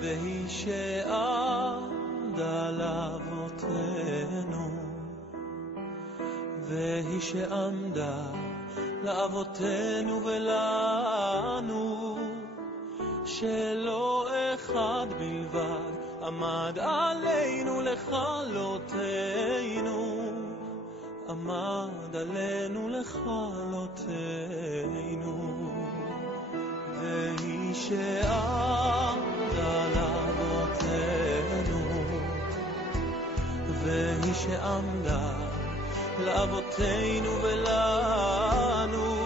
והיא שעמדה לאבותינו, והיא שעמדה לאבותינו ולנו, שלא אחד בלבד עמד עלינו לכלותנו, עמד עלינו לכלותנו. והיא שעמדה לאבותינו, והיא שעמדה לאבותינו ולנו.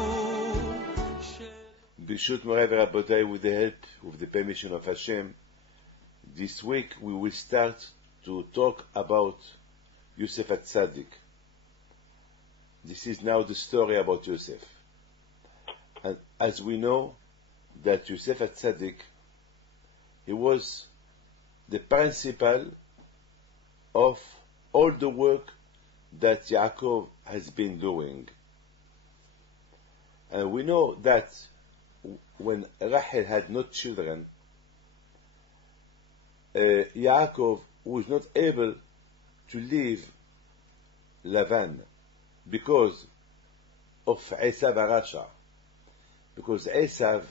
B'shut Moray v'Rabotai, with the help, with the permission of Hashem, this week we will start to talk about Yosef HaTzadik. This is now the story about Yosef. And as we know that Yosef HaTzadik, he was the principal of all the work that Yaakov has been doing. And we know that when Rachel had no children, Yaakov was not able to leave Lavan because of Esav Arasha. Because Esav,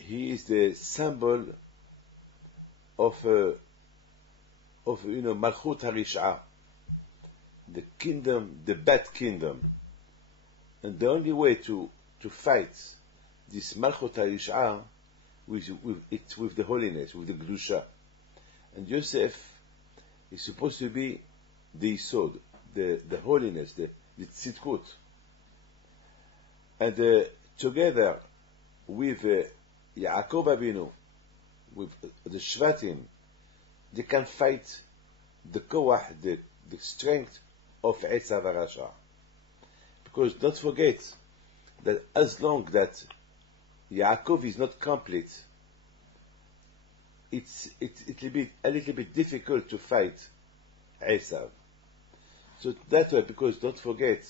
he is the symbol of Malchut HaRish'a, the kingdom, the bad kingdom. And the only way to fight this Malchut HaRish'a with the holiness, with the Gdusha. And Yosef is supposed to be the Yisod, the holiness, the Tzidkut. And together with Yaakov Avinu, with the Shvatim, they can fight the Koach, the strength of Esav Arasha. Because don't forget that as long that Yaakov is not complete, it will be a little bit difficult to fight Esav. So that way, because don't forget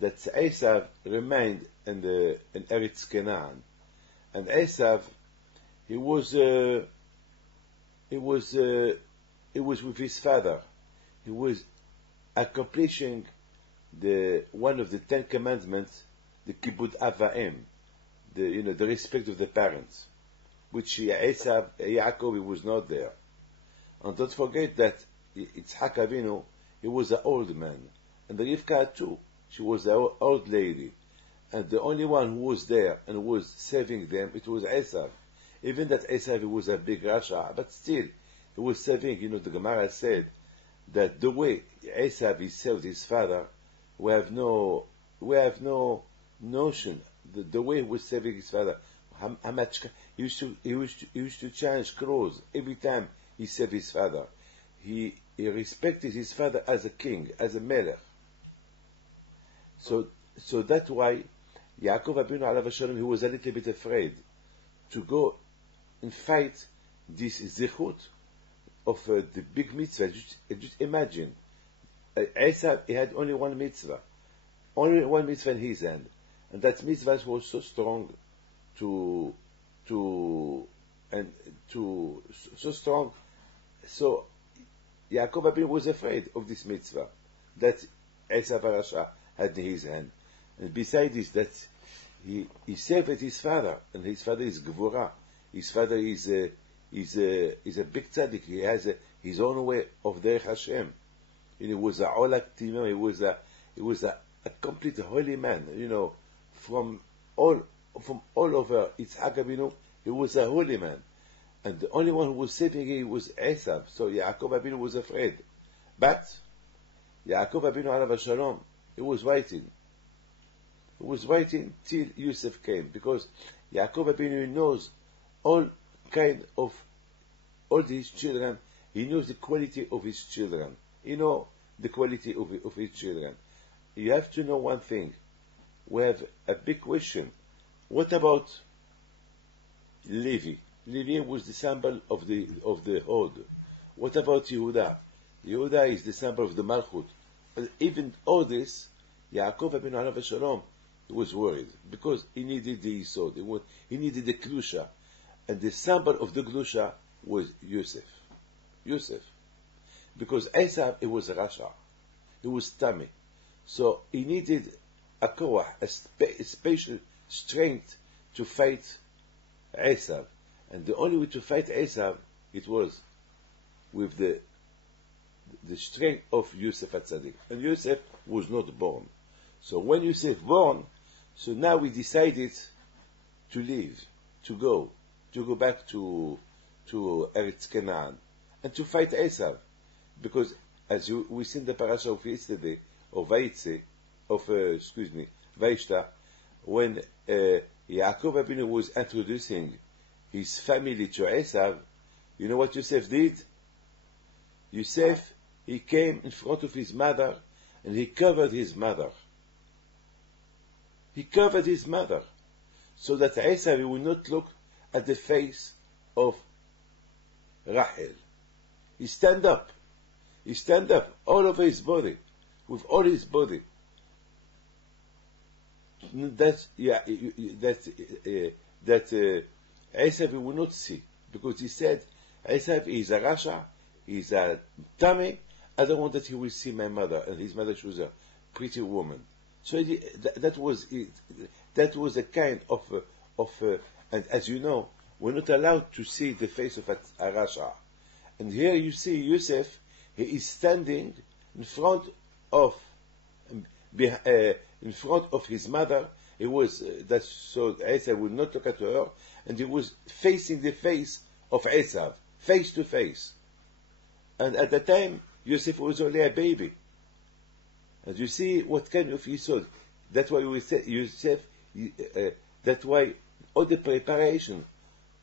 that Esav remained in Eretz Canaan, and Esav he was with his father. He was accomplishing one of the 10 commandments, the Kibbud Avaim, the respect of the parents, which Yaakov, he was not there. And don't forget that Yitzhak Avinu, he was an old man, and the Rivka too, she was an old lady, and the only one who was there and was saving them, it was Esav. Even that Esav, he was a big Rasha, but still, he was saving. The Gemara said that the way Esav he saved his father, we have no notion. The way he was saving his father, how much he used to change clothes every time he saved his father. He respected his father as a king, as a melech. So that's why Yaakov Avinu alav hashalom, he was a little bit afraid to go and fight this zichut of the big mitzvah. Just imagine, Esav, he had only one mitzvah in his hand, and that mitzvah was so strong, so strong. So Yaakov Avinu was afraid of this mitzvah that Esav Arasha had in his hand, and besides this, that he saved his father, and his father is Gvura. His father is a big tzaddik. He has his own way of Derech Hashem. He was a Olak Timim. He was a complete holy man. From all over Yitzhak Avinu, he was a holy man, and the only one who was saving him was Esav. So Yaakov Avinu was afraid, but Yaakov Avinu alav hashalom, he was waiting. He was waiting till Yosef came, because Yaakov Avinu knows all his children. He knows the quality of his children. He knows the quality of his children. You have to know one thing. We have a big question. What about Levi? Levi was the symbol of the Hod. What about Yehuda? Yehuda is the symbol of the Malchut. But even all this, Yaakov Avinu alav hashalom, he was worried, because he needed the Yisod. He needed the Klusha. And the symbol of the Glusha was Yosef. Yosef. Because Esau, he was Rasha. He was tummy. So he needed a koach, a special strength to fight Esau. And the only way to fight Esau, it was with the strength of Yosef HaTzadik. And Yosef was not born. So when Yosef born, so now we decided to leave, to go back to Eretz Canaan, and to fight Esau. Because as we see in the Parsha of yesterday, of Vayeishev, Vayeishev, when Yaakov Abinu was introducing his family to Esau, you know what Yosef did? Yosef, he came in front of his mother and he covered his mother. He covered his mother so that Esau will not look at the face of Rachel. He stand up all over his body, with all his body. That Esau will not see, because he said, Esau is a Rasha, he's a tummy, I don't want that he will see my mother, and his mother, she was a pretty woman. So that was a kind of and as you know, we're not allowed to see the face of a Rasha. And here you see Yosef, he is standing in front of his mother. He was so Esau would not look at her, and he was facing the face of Esau, face to face. And at the time, Yosef was only a baby. And you see what kind of Yisod. That's why we say Yosef. That's why all the preparation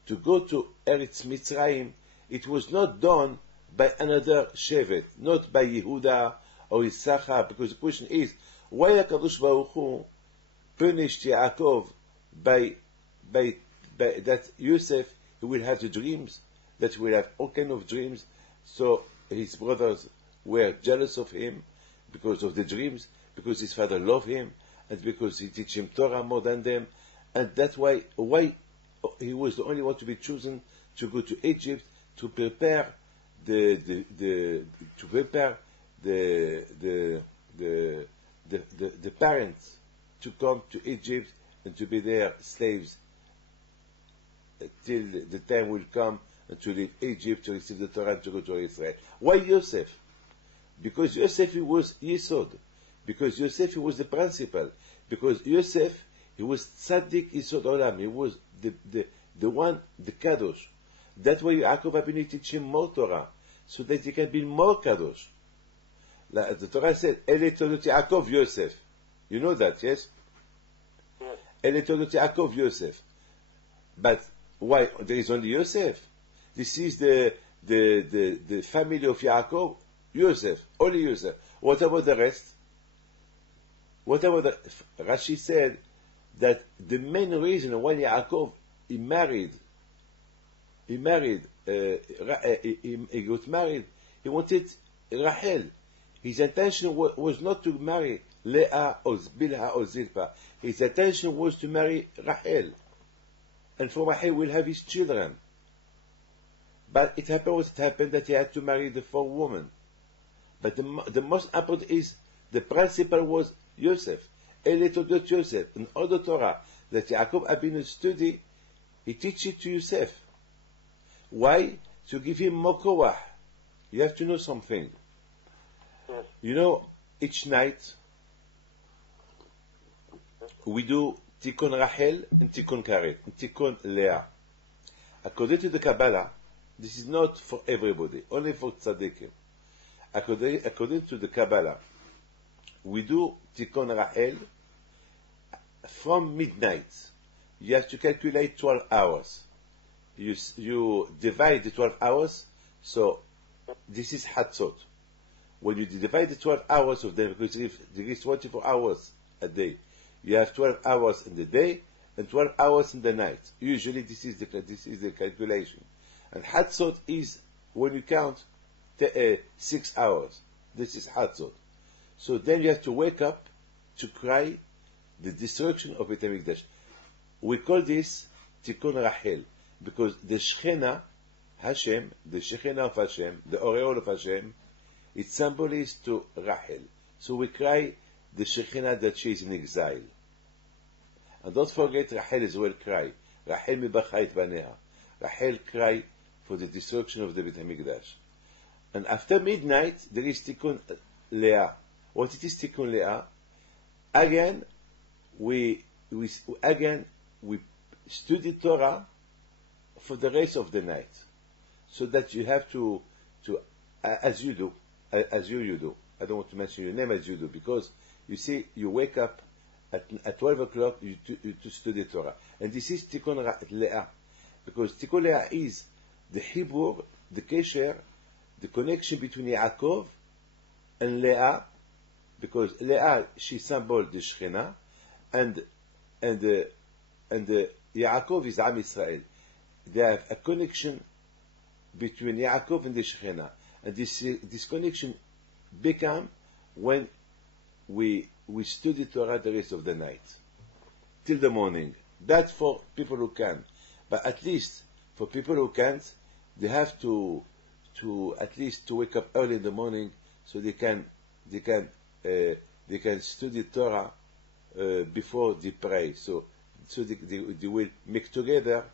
to go to Eretz Mitzrayim, it was not done by another Shevet, not by Yehuda or Issachar, because the question is, why HaKadosh Baruch Hu punished Yaakov by that Yosef, he will have the dreams, that he will have all kind of dreams, so his brothers were jealous of him because of the dreams, because his father loved him, and because he teach him Torah more than them, and that's why he was the only one to be chosen to go to Egypt to prepare the parents to come to Egypt and to be their slaves till the time will come and to leave Egypt to receive the Torah and to go to Israel. Why Yosef? Because Yosef, he was Yesod. Because Yosef, he was the principal. Because Yosef, he was Tzaddik Yesod Olam. He was the one, the Kadosh. That's why Yaakov Abinu teach him more Torah, so that he can be more Kadosh. The Torah said, Ele Tolot Yaakov Yosef. You know that, yes? Ele Tolot Yaakov Yosef. But why? There is only Yosef. This is the family of Yaakov, Yosef, only Yosef. What about the rest? Rashi said that the main reason why Yaakov he got married, he wanted Rachel. His intention was not to marry Leah or Bilhah or Zilpah. His intention was to marry Rachel. And from Rachel will have his children. But it happened that he had to marry the 4 women. But the most important is, the principle was Yosef. Ele Todot Yosef. In all the Torah that Yaakov Abinu study, he teach it to Yosef. Why? To give him more koach. You have to know something. Yes. You know, each night we do Tikkun Rachel and Tikkun Karet and Tikkun Leah. According to the Kabbalah, this is not for everybody, only for tzaddikim. According to the Kabbalah, we do Tikkun Rachel from midnight. You have to calculate 12 hours. You divide the 12 hours, so this is Hatzot. When you divide the 12 hours of them, because there is 24 hours a day, you have 12 hours in the day and 12 hours in the night. Usually this is the calculation. And Hatzot is when you count 6 hours. This is Hatzot. So then you have to wake up to cry the destruction of Beit HaMikdash. We call this Tikkun Rachel. because the Shechina, Hashem, the Shechina of Hashem, the Oreol of Hashem, it symbolizes to Rachel. So we cry the Shechina that she is in exile. And don't forget, Rachel as well cry. Rachel mibachait baneha. Rachel cry for the destruction of the Beit HaMikdash. And after midnight, there is Tikkun Leah. What it is Tikkun Leah? Again, we study Torah for the rest of the night, so that you have to as you do. I don't want to mention your name as you do, because you see, you wake up at 12 o'clock to study Torah, and this is Tikkun Leah, because Tikkun Leah is the Hebrew, the Kesher, the connection between Yaakov and Leah, because Leah, she symbolizes the Shechina, and Yaakov is Am Israel. They have a connection between Yaakov and the Shechina, and this connection become when we study Torah the rest of the night till the morning. That's for people who can, but at least for people who can't, they have to at least to wake up early in the morning, so they can study Torah before they pray. So they will make together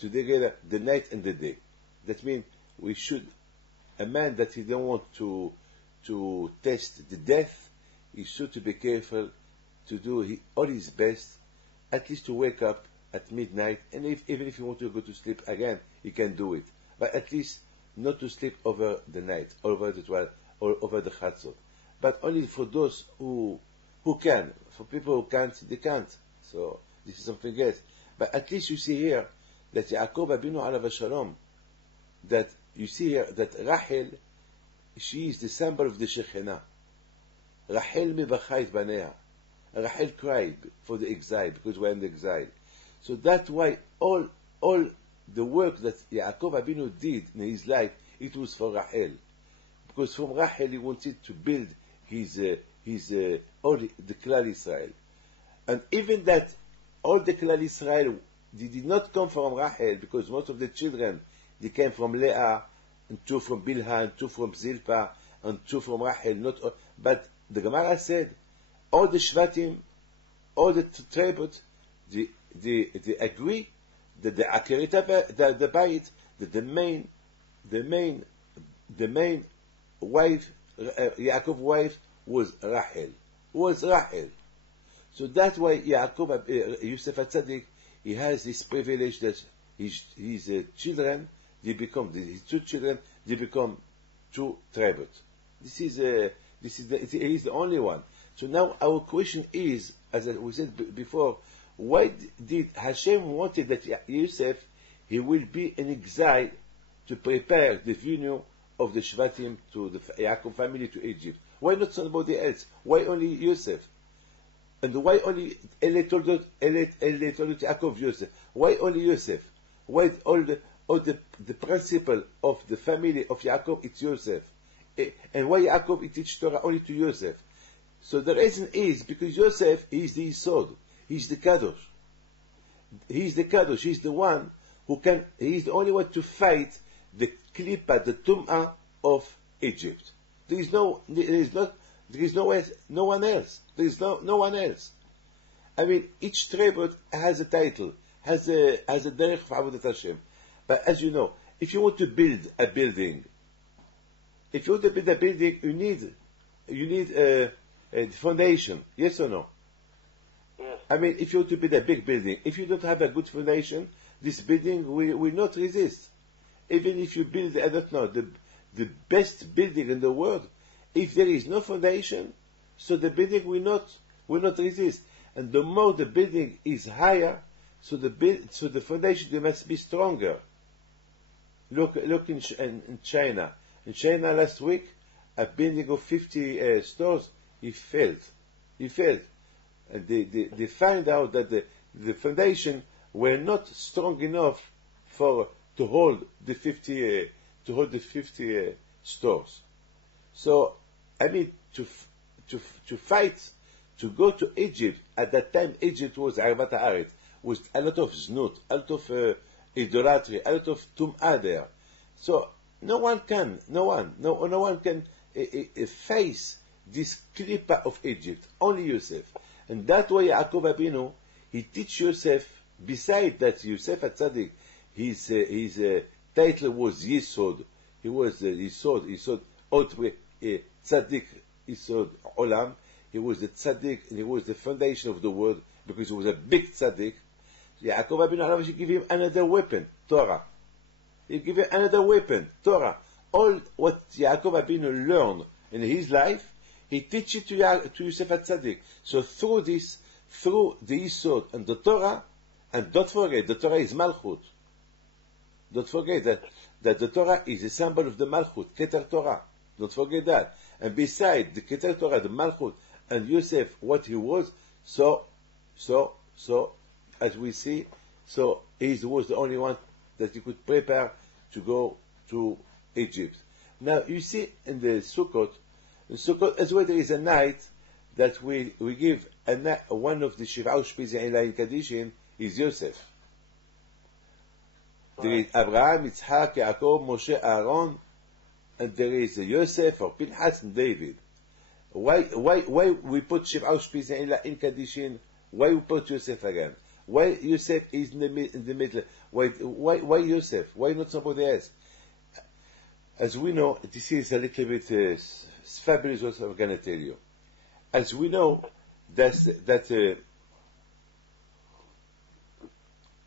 the night and the day. That means we should, a man that he don't want to test the death, he should to be careful to do all his best, at least to wake up at midnight, and even if he want to go to sleep again, he can do it. But at least not to sleep over the night, over the 12, or over the Chatzot. But only for those who can. For people who can't, they can't. So this is something else. But at least you see here that Yaakov Abinu alav shalom, that you see here that Rachel, she is the symbol of the Shechina. Rachel mibachait baneha. Rachel cried for the exile, because we're in the exile. So that's why all the work that Yaakov Abinu did in his life, it was for Rachel. Because from Rachel he wanted to build his all the Klal Israel. And even that all the Klal Israel, they did not come from Rachel, because most of the children, they came from Leah, and two from Bilhah, and two from Zilpah, and two from Rachel. Not all, but the Gemara said, all the Shvatim, all the tributes, they agree that the Akerita, the Bayit, that the main wife, Yaakov's wife, was Rachel. So that's why Yosef HaTzadik, he has this privilege that his children, his two children, they become two tributes. He's the only one. So now our question is, as we said before, why did Hashem wanted that Yosef, he will be in exile to prepare the venue of the Shvatim to the Yaakov family to Egypt? Why not somebody else? Why only Yosef? And why only Ele told Yaakov Yosef? Why only Yosef? Why all the principle of the family of Yaakov, it's Yosef? And why Yaakov he teach Torah only to Yosef? So the reason is because Yosef is the Yisod, he's the Kadosh. He's the Kadosh, he's the one who can, he's the only one to fight the Klippa, the Tum'ah of Egypt. There is no one else. There is no one else. I mean, each tribute has a title, has a derech of Avodat Hashem. But as you know, if you want to build a building, you need a foundation. Yes or no? Yes. I mean, if you want to build a big building, if you don't have a good foundation, this building will not resist. Even if you build, I don't know, the best building in the world, if there is no foundation, so the building will not resist. And the more the building is higher, so the foundation must be stronger. Look in China. In China last week, a building of 50 stores, it failed. And they find out that the foundation were not strong enough to hold the 50 stores. So I mean, to fight to go to Egypt, at that time Egypt was Arbat Haaretz, with a lot of znut, a lot of idolatry, a lot of tum'ah there. So no one can face this klipa of Egypt, only Yosef. And that way Yaakov Abinu, he teach Yosef, beside that Yosef HaTzadik, his title was Yisod. He was Yisod, Otwe, Tzadik, Yisod, Olam. He was the Tzadik, and he was the foundation of the world, because he was a big Tzadik. Yaakov Abinu should give him another weapon, Torah. He give him another weapon, Torah. All what Yaakov Abinu learned in his life, he teach it to Yosef HaTzadik. So through this, through the Yisod and the Torah, and don't forget, the Torah is Malchut. Don't forget that the Torah is a symbol of the Malchut, Keter Torah. Don't forget that. And beside the Keter Torah, the Malchut, and Yosef, what he was, so, as we see, so he was the only one that he could prepare to go to Egypt. Now, you see in the Sukkot as well, there is a night that we give one of the Shiv'ah Ushpizei in Kadishin is Yosef. There is Abraham, Yitzhak, Yaakov, Moshe, Aaron, and there is Yosef or Pinchas and David. Why we put Shiv'ah Ushpizei in Kadishin? Why we put Yosef again? Why Yosef is in the middle? Why Yosef? Why not somebody else? As we know, this is a little bit fabulous what I'm going to tell you. As we know, that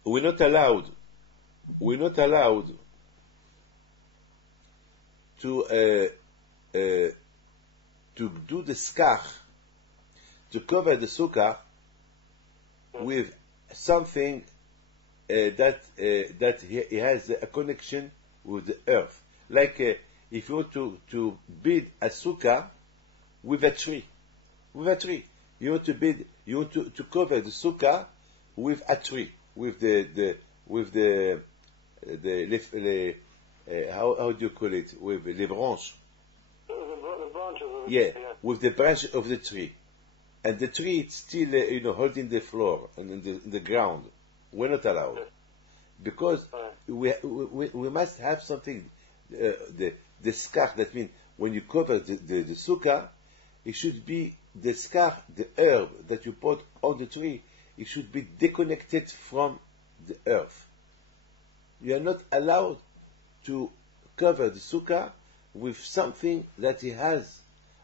we're not allowed to do the skach, to cover the sukkah with something that he has a connection with the earth. Like if you want to build a sukkah with a tree, you want to cover the sukkah with a tree, with the how do you call it? With les branches. The branches of the tree. Yeah, with the branch of the tree, and the tree is still holding the floor and in the ground. We're not allowed, because we must have something. The skach, that means when you cover the sukkah, it should be the skach, the herb that you put on the tree, it should be disconnected from the earth. You are not allowed to cover the sukkah with something that it has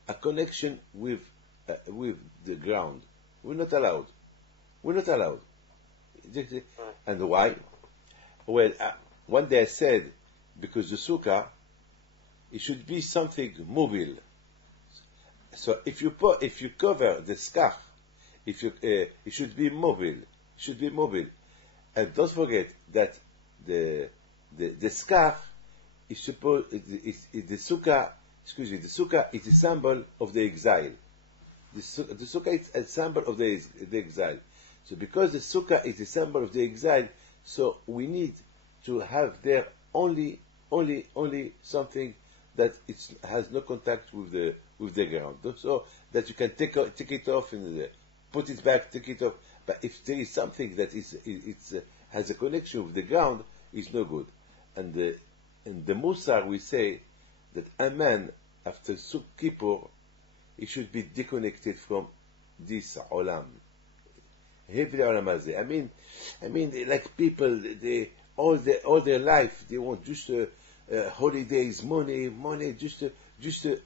a connection with the ground. We're not allowed. And why? Well, one day I said, because the sukkah, it should be something mobile. So if you cover the skach, it should be mobile. And don't forget that the skach is supposed, the sukkah is a symbol of the exile. The sukkah is a symbol of the exile. So because the sukkah is a symbol of the exile, so we need to have there only something that it has no contact with the ground, so that you can take it off and put it back, take it off. But if there is something that has a connection with the ground, it's no good. And in the Musar we say that a man after Sukkot Kippur, he should be disconnected from this olam. I mean, like people, they all their life they want just holidays, money, just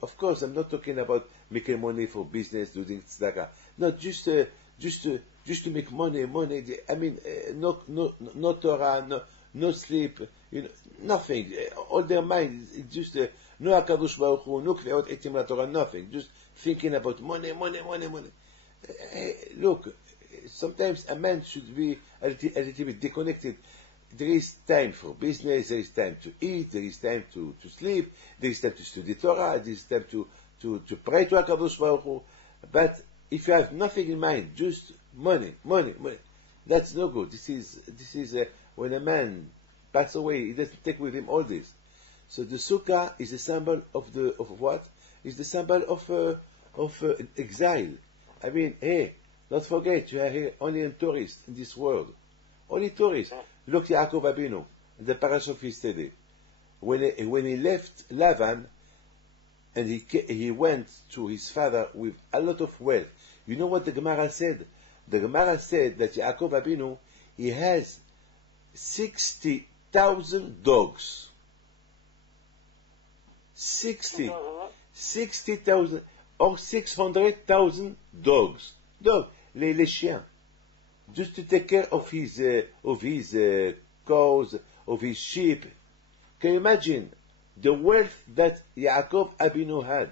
of course, I'm not talking about making money for business, doing tzedakah. No, just to make money. No Torah, no sleep, nothing. All their mind is just no Hakadosh Baruch Hu, no Kveot Etim Torah, nothing. Just thinking about money. Look, sometimes a man should be a little bit disconnected. There is time for business, there is time to eat, there is time to sleep, there is time to study Torah, there is time to pray to HaKadosh Baruch Hu. But if you have nothing in mind, just money, that's no good. This is when a man passes away, he doesn't take with him all this. So the sukkah is a symbol of what? Is the symbol of exile. Hey, don't forget, you are here only a tourist in this world. Only tourists. Look, Yaakov Abinu, the Parsha of yesterday. When he left Lavan, and he went to his father with a lot of wealth. You know what the Gemara said? The Gemara said that Yaakov Abinu, he has 60,000 dogs. 60,000 or 600,000 dogs. Les chiens. Just to take care of his cows, of his sheep. Can you imagine the wealth that Yaakov Abinu had?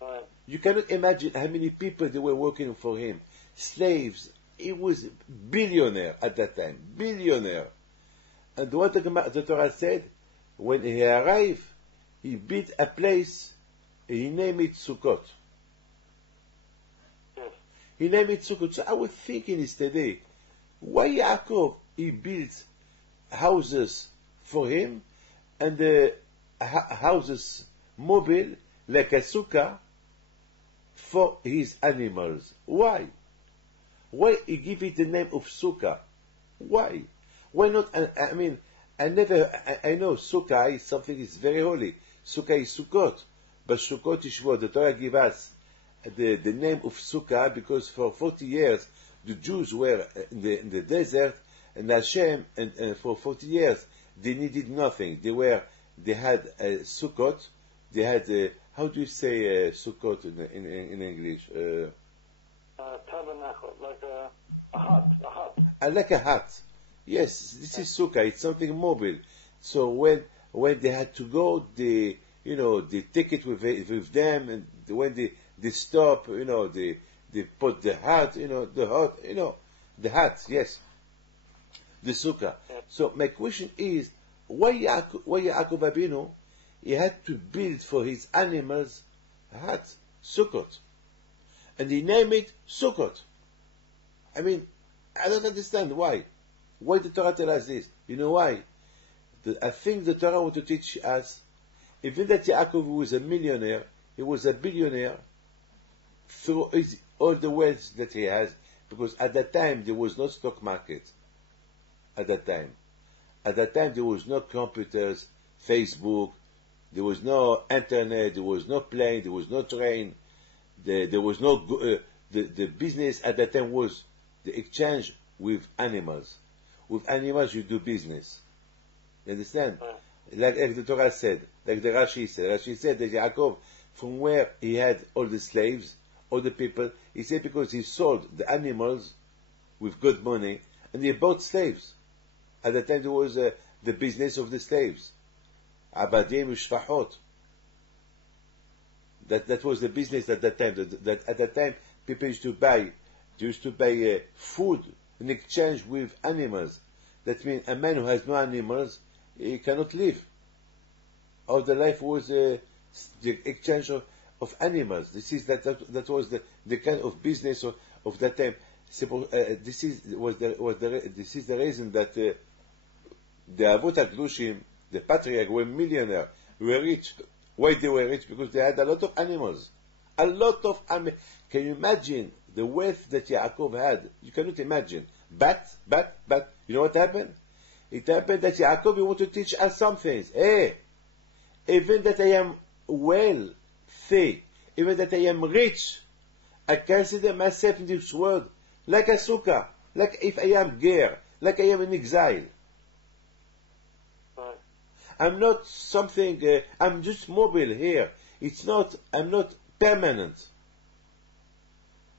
Right. You cannot imagine how many people they were working for him. Slaves. He was billionaire at that time. Billionaire. And what the Torah said, when he arrived, he built a place, he named it Sukkot. Yes. He named it Sukkot. So I was thinking yesterday, why Yaakov, he built houses for him, and the houses mobile, like a sukkah, for his animals. Why? Why he give it the name of sukkah? Why? Why not? I mean, I know sukkah is something is very holy. Sukkah is Sukkot. But Sukkot is what the Torah give us the name of sukkah, because for 40 years the Jews were in the desert, and Hashem, and for 40 years they needed nothing. They had Sukkot. They had how do you say Sukkot in English? Tabernacle, like a hut. Like a hut. Yes, this is sukkah. It's something mobile. So when they had to go, they take it with them, and when they stop, they put the hut, the hut. Yes, the sukkah. Yeah. So my question is, why Yaakov Abinu, he had to build for his animals a hut, Sukkot, and he named it Sukkot. I mean, I don't understand why. Why the Torah tell us this? You know why? I think the Torah want to teach us, even that Yaakov was a millionaire, he was a billionaire through all the wealth that he has, because at that time there was no stock market. At that time there was no computers, Facebook, there was no internet, there was no plane, there was no train, there was no the business at that time was the exchange with animals. With animals you do business. You understand? Like the Torah said, like the Rashi said. Rashi said that Yaakov, from where he had all the slaves, all the people, he said because he sold the animals with good money, and he bought slaves. At that time there was the business of the slaves. Abadim u'shfachot. That was the business at that time. That at that time people used to buy food in exchange with animals. That means a man who has no animals, he cannot live. All the life was the exchange of animals. This is that was the kind of business of that time. This is the reason that the Avot HaKadoshim, the patriarch, were millionaire, were rich. Why they were rich? Because they had a lot of animals. A lot of animals. Can you imagine the wealth that Yaakov had? You cannot imagine. But, you know what happened? It happened that Yaakov wanted to teach us some things. Hey, even that I am wealthy, even that I am rich, I consider myself in this world like a sukkah, like if I am ger, like I am in exile. Right. I'm not something, I'm just mobile here. I'm not permanent.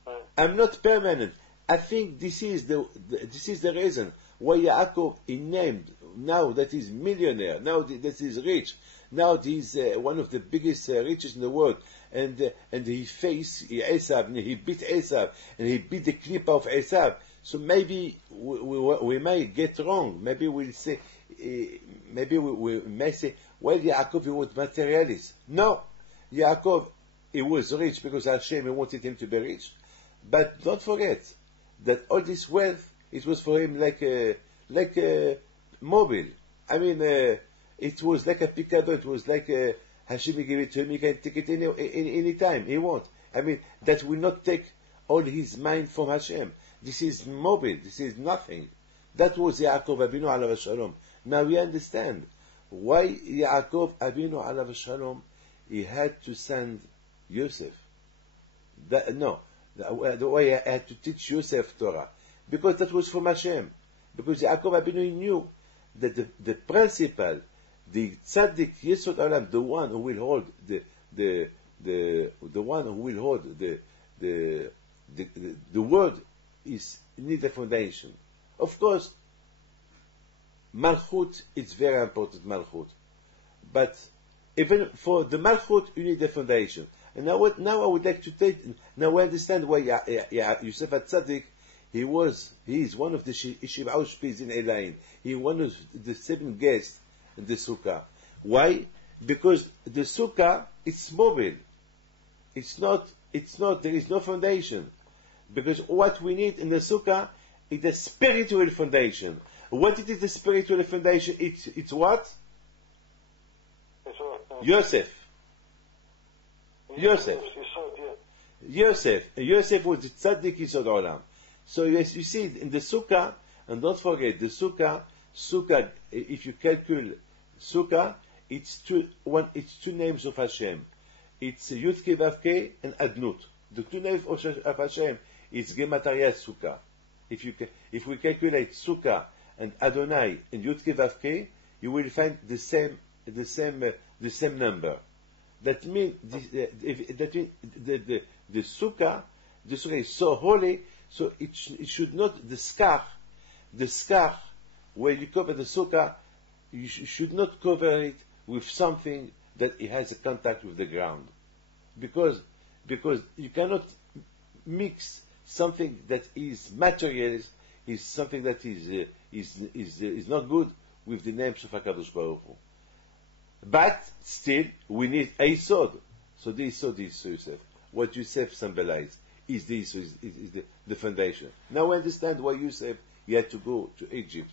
Right. I'm not permanent. I think this is the reason why Yaakov is named, now that he's millionaire, now that he's rich, now he's one of the biggest riches in the world, and he faced Esav, and he beat Esav, and he beat the clip of Esav. So maybe we might get wrong. Maybe we'll say, we may say, well, Yaakov he was materialist. No, Yaakov he was rich because Hashem wanted him to be rich. But don't forget that all this wealth, it was for him like a mobile. I mean, it was like a picado. It was like Hashem gave it to him. He can take it any time he wants. I mean, that will not take all his mind from Hashem. This is mobile. This is nothing. That was Yaakov Abinu alav shalom. Now we understand why Yaakov Abinu alav shalom he had to send Yosef. The way he had to teach Yosef Torah, because that was from Hashem. Because Yaakov Abinu knew that the principle, the tzaddik Yesod Olam, the one who will hold the one who will hold the word is need a foundation. Of course, Malchut is very important, Malchut. But even for the Malchut, you need a foundation. And now I would like to take, now we understand why Yosef HaTzadik, he is one of the Yeshiva Aushpiz in Elaine. He one of the 7 guests in the Sukkah. Why? Because the Sukkah, it's mobile. It's not, there is no foundation. Because what we need in the Sukkah is a spiritual foundation. What it is the spiritual foundation? It's what? Yosef. Yosef was the tzaddik Yisod Olam. So yes, you see in the Sukkah, and don't forget the Sukkah, if you calculate Sukkah, it's two names of Hashem. It's Yud-Kei Vav-Kei and Adnut. The 2 names of Hashem is Gematria Sukkah. If we calculate Sukkah and Adonai and Yud-Kei Vav-Kei, you will find the same number. That means the Sukkah is so holy, so it should not, the skach, where you cover the Sukkah, you should not cover it with something that it has a contact with the ground. Because you cannot mix something that is materialist, is something that is not good with the names of HaKadosh Baruch Hu. But still, we need a Yisod. So the Yisod is Yosef. What Yosef symbolizes is the foundation. Now we understand why Yosef he had to go to Egypt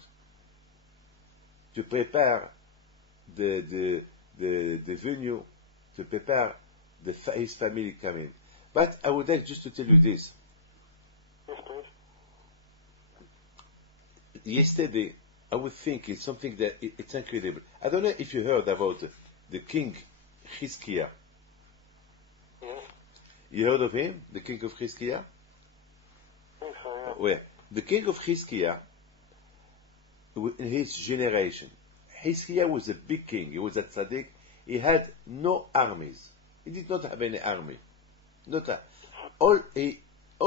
to prepare the venue, to prepare his family coming. But I would like just to tell you this. Yes, please. Yesterday, I would think it's something that it's incredible. I don't know if you heard about the king Chizkiah. Yes. You heard of him, the king of Chizkiah? Yes, I am. Well, the king of Chizkiah, in his generation, Chizkiah was a big king. He was a tzaddik. He had no armies. He did not have any army. All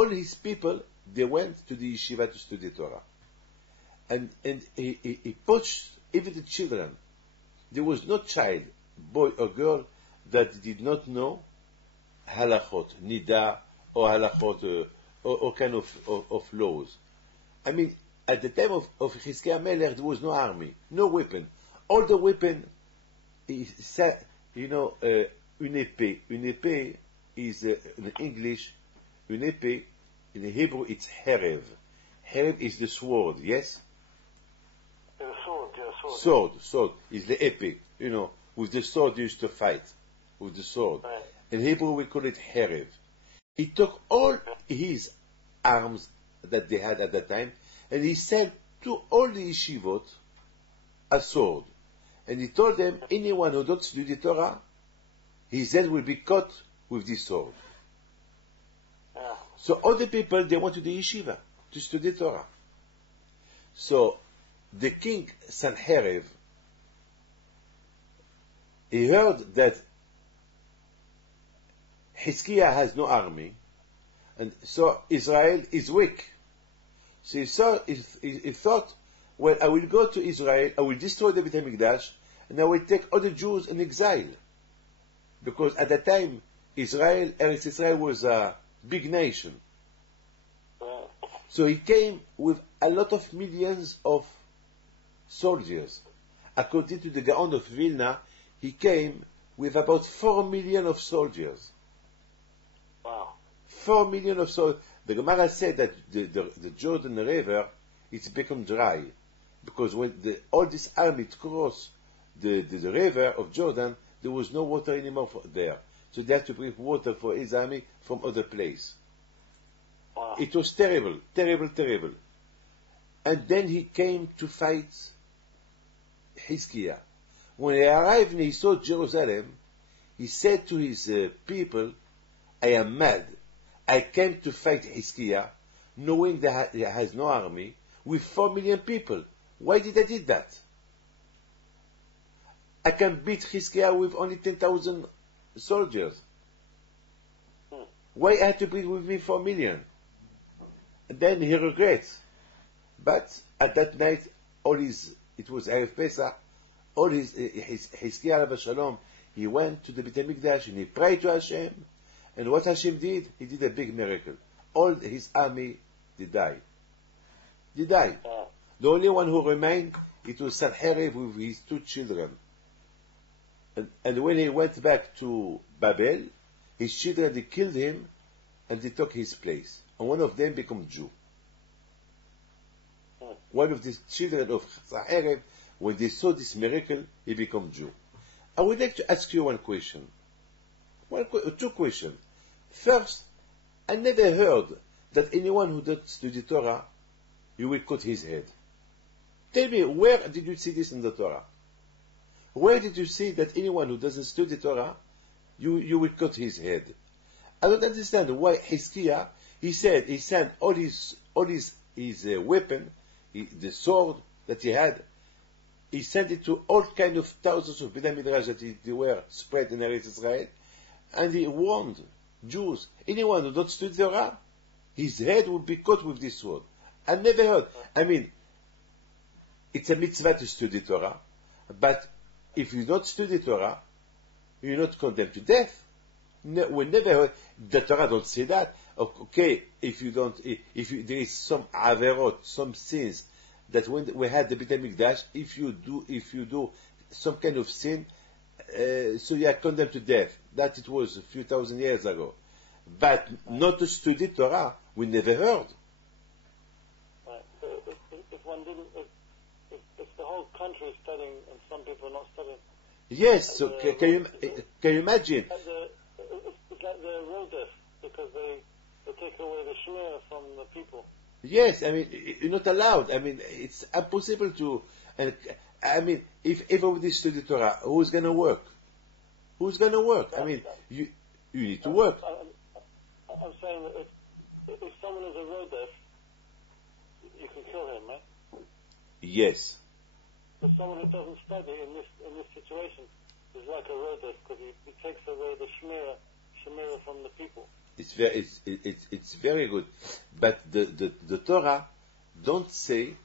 his people, they went to the yeshiva to study Torah. And he poached even the children. There was no child, boy or girl, that did not know halachot, nida, or halachot, or kind of laws. I mean, at the time of Chizkiah Melech, there was no army, no weapon. All the weapon is, une épée. Une épée is, in English, une épée, in Hebrew, it's herev. Herev is the sword, yes? Sword is the epic, with the sword you used to fight, with the sword. Right. In Hebrew we call it herev. He took all his arms that they had at that time, and he sent to all the yeshivot a sword. And he told them, anyone who don't study Torah, his head will be cut with this sword. Yeah. So all the people, they went to the yeshiva to study Torah. So the king Sanherib, he heard that Chizkiah has no army, and so Israel is weak. So he thought, well, I will go to Israel, I will destroy the Beit HaMikdash, and I will take all the Jews in exile. Because at that time, Eretz Israel was a big nation. So he came with a lot of millions of soldiers. According to the Gaon of Vilna, he came with about 4 million of soldiers. Wow. 4 million of soldiers. The Gemara said that the Jordan River, it's become dry. Because when all this army crossed the river of Jordan, there was no water anymore there. So they had to bring water for his army from other place. Wow. It was terrible. and then he came to fight Hiskiah. When he arrived and he saw Jerusalem, he said to his people, I am mad. I came to fight Hiskiah, knowing that he has no army, with 4 million people. Why did I do that? I can beat Hiskiah with only 10,000 soldiers. Why I had to beat with me 4 million? And then he regrets. But at that night, it was Erev Pesach, his Hiskiah Alav Shalom, he went to the Beit HaMikdash and he prayed to Hashem. And what Hashem did, he did a big miracle. All his army, they died. They died. The only one who remained, it was Sanherib with his 2 children. And when he went back to Babel, his children, they killed him and they took his place. And one of them became Jew. One of the children of Sanherib, when they saw this miracle, he became Jew. I would like to ask you one question. 2 questions. First, I never heard that anyone who doesn't study Torah, you will cut his head. Tell me, where did you see this in the Torah? Where did you see that anyone who doesn't study Torah, you will cut his head? I don't understand why Hiskiah, he sent all his weapon, the sword that he had, he sent it to all kind of thousands of Beit HaMidrash that they were spread in Eretz Israel, and he warned Jews, anyone who don't study Torah, his head will be cut with this sword. I never heard. I mean, it's a mitzvah to study Torah, but if you don't study Torah, you're not condemned to death. We never heard. The Torah don't say that. Okay, if there is some averot, some sins, that when we had the Beit HaMikdash, if you do some kind of sin, so you are condemned to death. That it was a few thousand years ago. But not to study Torah, we never heard. Right. So if one didn't, if the whole country is studying and some people are not studying. Yes. So can you imagine? It's like the road death, because they take away the shmir from the people. Yes, I mean, you're not allowed. I mean, it's impossible to. And I mean, if everybody study Torah, who's going to work? Who's going to work? I mean, you need to work. I'm saying that if someone is a road deaf, you can kill him, right? Yes. But someone who doesn't study in this situation is like a road deaf, because he takes away the shmira from the people. It's very good, but the Torah don't say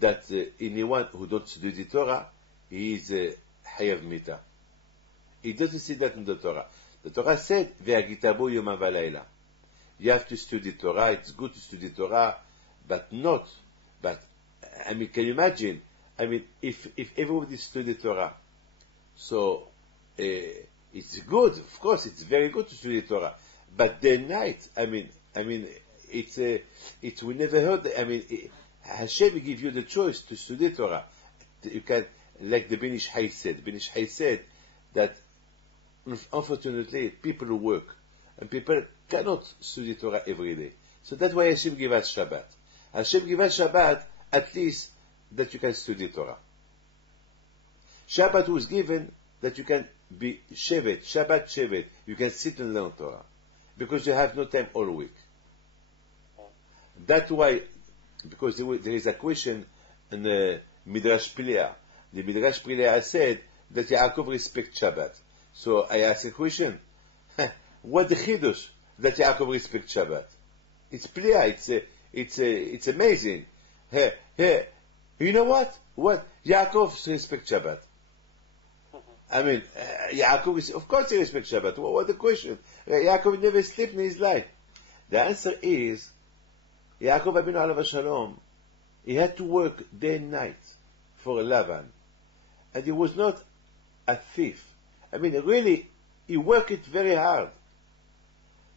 that anyone who don't study the Torah he is hayav mita. It doesn't say that in the Torah. The Torah said ve'agita bo yom v'layla. You have to study Torah. It's good to study Torah, but I mean, can you imagine? I mean, if everybody study Torah, so it's good. Of course, it's very good to study Torah. But day and night, I mean, it's we never heard. I mean, Hashem give you the choice to study Torah. You can, like the Ben Ish Hai said. Ben Ish Hai said that unfortunately people who work and people cannot study Torah every day. So that's why Hashem give us Shabbat. Hashem give us Shabbat at least that you can study Torah. Shabbat was given that you can be Shevet, Shabbat Shevet. You can sit and learn Torah. Because you have no time all week. That's why, because there is a question in the Midrash Pilea. The Midrash Pilea said that Yaakov respect Shabbat. So I ask a question. What the Chidush that Yaakov respect Shabbat? It's Pilea. It's amazing. You know what? What? Yaakov respect Shabbat. I mean, Yaakov, of course he respects Shabbat. What the question? Yaakov never slept in his life. The answer is, Yaakov Abinu Alav Shalom, he had to work day and night for Lavan. And he was not a thief. I mean, really, he worked it very hard.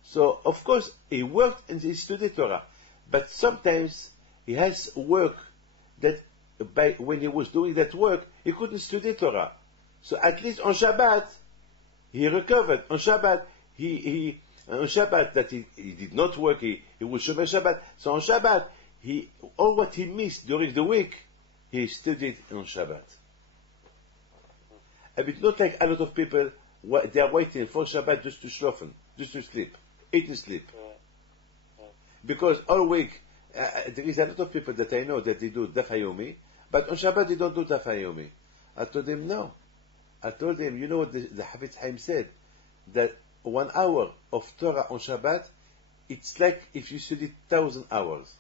So, of course, he worked and he studied Torah. But sometimes he has work that, when he was doing that work, he couldn't study Torah. So at least on Shabbat, he recovered. On Shabbat, on Shabbat that he did not work, he was Shomer Shabbat. So on Shabbat, all what he missed during the week, he studied on Shabbat. And it's not like a lot of people, they are waiting for Shabbat just to schlafen, just to sleep, eat and sleep. Because all week, there is a lot of people that I know that they do Daf Hayomi, but on Shabbat they don't do Daf Hayomi. I told them, no. I told them, you know what the Hafetz Chaim said? That 1 hour of Torah on Shabbat, it's like if you studied 1,000 hours.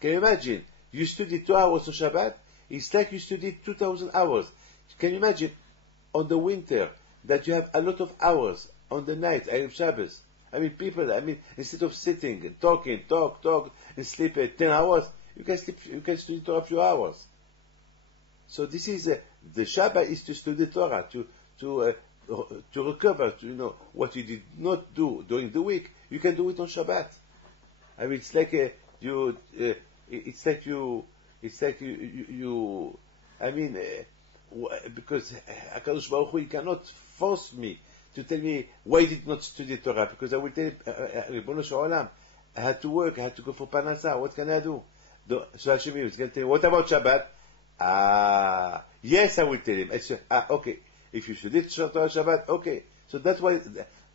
Can you imagine? You study 2 hours on Shabbat, it's like you studied 2,000 hours. Can you imagine on the winter that you have a lot of hours on the night, Erev Shabbos? People, instead of sitting and talking, talk, and sleep 10 hours, you can study Torah a few hours. So this is, the Shabbat is to study Torah, to recover, what you did not do during the week, you can do it on Shabbat. It's like because HaKadosh Baruch Hu, he cannot force me to tell me why I did not study Torah, because I will tell him, Ribono Shel Olam, I had to work, I had to go for Parnasa, what can I do? So Hashem is going to tell me, what about Shabbat? Yes, I will tell him. I say, okay, if you studied Torah Shabbat, okay. So that's why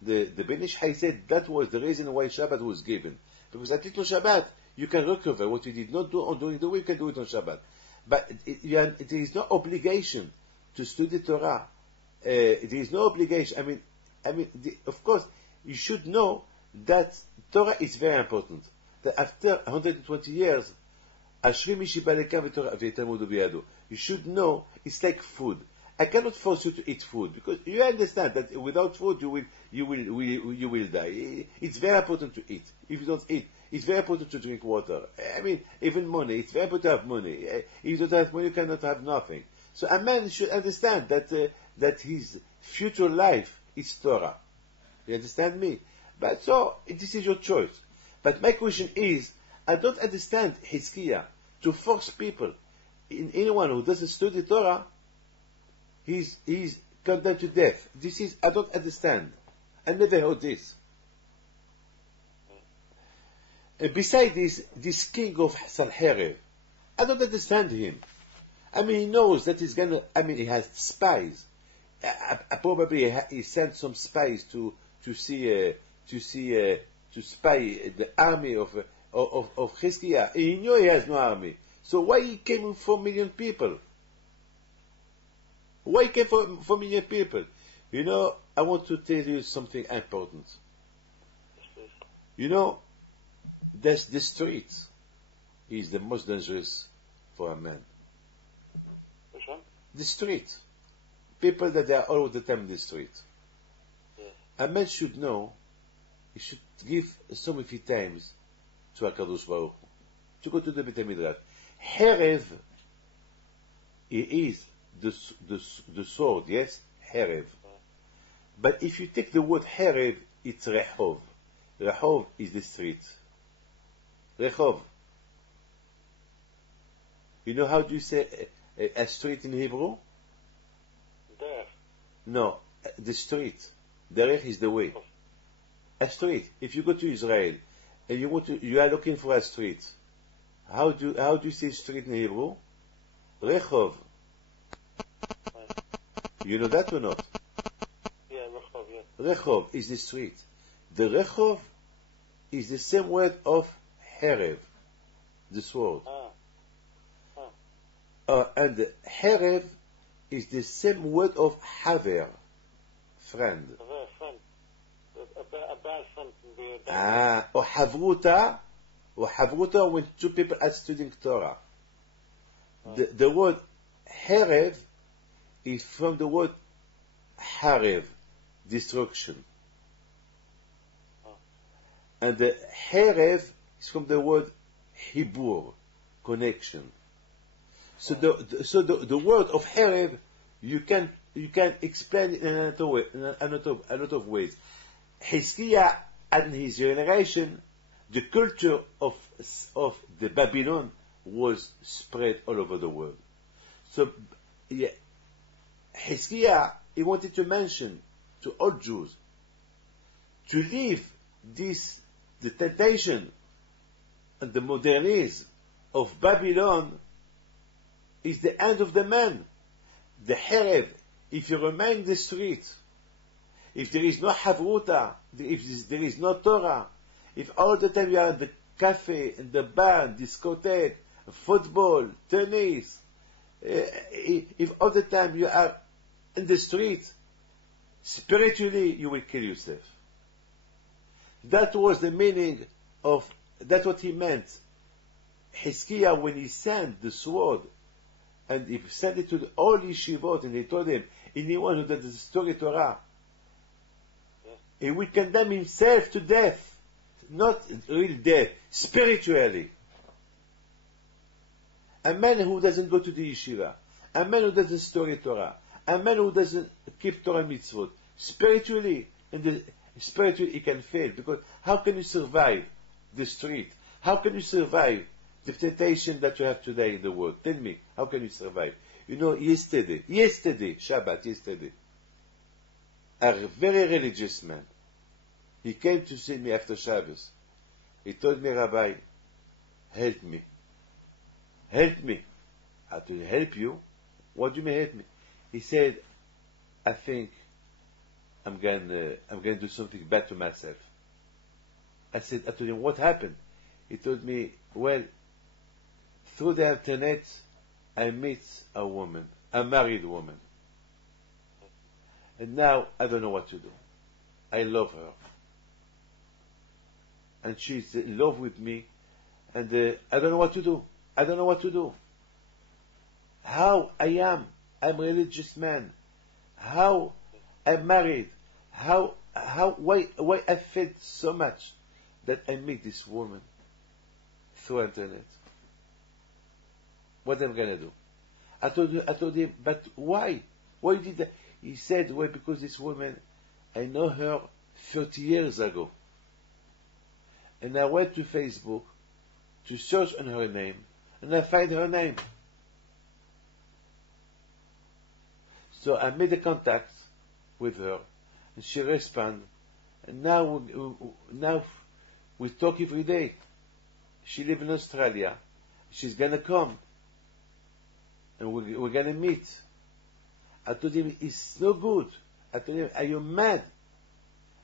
the Ben Ish Chai said that was the reason why Shabbat was given. Because at least on Shabbat, you can recover what you did not do during the week, you can do it on Shabbat. But there is no obligation to study Torah. There is no obligation. Of course, you should know that Torah is very important. That after 120 years, you should know it's like food. I cannot force you to eat food, because you understand that without food you will die. It's very important to eat. If you don't eat, it's very important to drink water. Even money. It's very important to have money. If you don't have money, you cannot have nothing. So a man should understand that his future life is Torah. You understand me? But so this is your choice. But my question is, I don't understand Hizkiah to force people. Anyone who doesn't study Torah, he's condemned to death. I don't understand. I never heard this. Besides this king of Sanherib, I don't understand him. He knows that he's gonna. He has spies. Probably he sent some spies to spy the army of Hizkiah. He knew he has no army. So why he came with 4 million people? Why he came for 4 million people? I want to tell you something important. That's the street is the most dangerous for a man. Which one? The street. People that are all the time in the street. Yes. A man should know, he should give so many times to HaKadosh Baruch Hu, to go to the Beit HaMidrash. Herev, it is the sword, yes? Herev. But if you take the word Herev, it's Rehov. Rehov is the street. Rehov. You know how do you say a street in Hebrew? Derech. No, the street. Derech is the way. A street. If you go to Israel and you are looking for a street, how do you say street in Hebrew? Rehov. You know that or not? Yeah, Rehov, yeah. Rehov is the street. The Rehov is the same word of Herev, the sword. And the Herev is the same word of Haver, friend. Friend. A bad friend can be a bad Or Havruta when two people are studying Torah. The word Herev is from the word Harev, destruction. And the Herev is from the word Hibur, connection. So the word of Herev you can explain in a lot of ways. Hizkiah and his generation, the culture of the Babylon was spread all over the world. So Hizkiah, he wanted to mention to all Jews to leave the temptation and the modernism of Babylon is the end of the man. The Hereb, if you remain in the street, if there is no Havruta, if there is no Torah, if all the time you are in the cafe, in the bar, discotheque, football, tennis, if all the time you are in the street, spiritually you will kill yourself. That was the meaning of, that's what he meant. Hiskiah, when he sent the sword, and he sent it to all yeshivot, and he told them, anyone who does the story Torah, he will condemn himself to death. Not real death, spiritually. A man who doesn't go to the yeshiva, a man who doesn't study Torah, a man who doesn't keep Torah mitzvot, spiritually he can fail, because how can you survive the street? How can you survive the temptation that you have today in the world? Tell me, how can you survive? You know, yesterday, Shabbat, a very religious man, he came to see me after Shabbos. He told me, Rabbi, help me. Help me. I told him, help you? What do you mean help me? He said, I think I'm going to do something bad to myself. I told him, what happened? He told me, well, through the internet, I meet a woman, a married woman. And now I don't know what to do. I love her. And she's in love with me, and I don't know what to do. I don't know what to do. How I'm a religious man. How I'm married. Why I felt so much that I meet this woman through internet. What am I gonna do? I told him, but why? Why did that? He said, well, because this woman, I know her 30 years ago. And I went to Facebook to search on her name, and I find her name. So I made a contact with her, and she responded. And now we talk every day. She lives in Australia. She's gonna come, and we're gonna meet. I told him, it's no good. I told him, are you mad?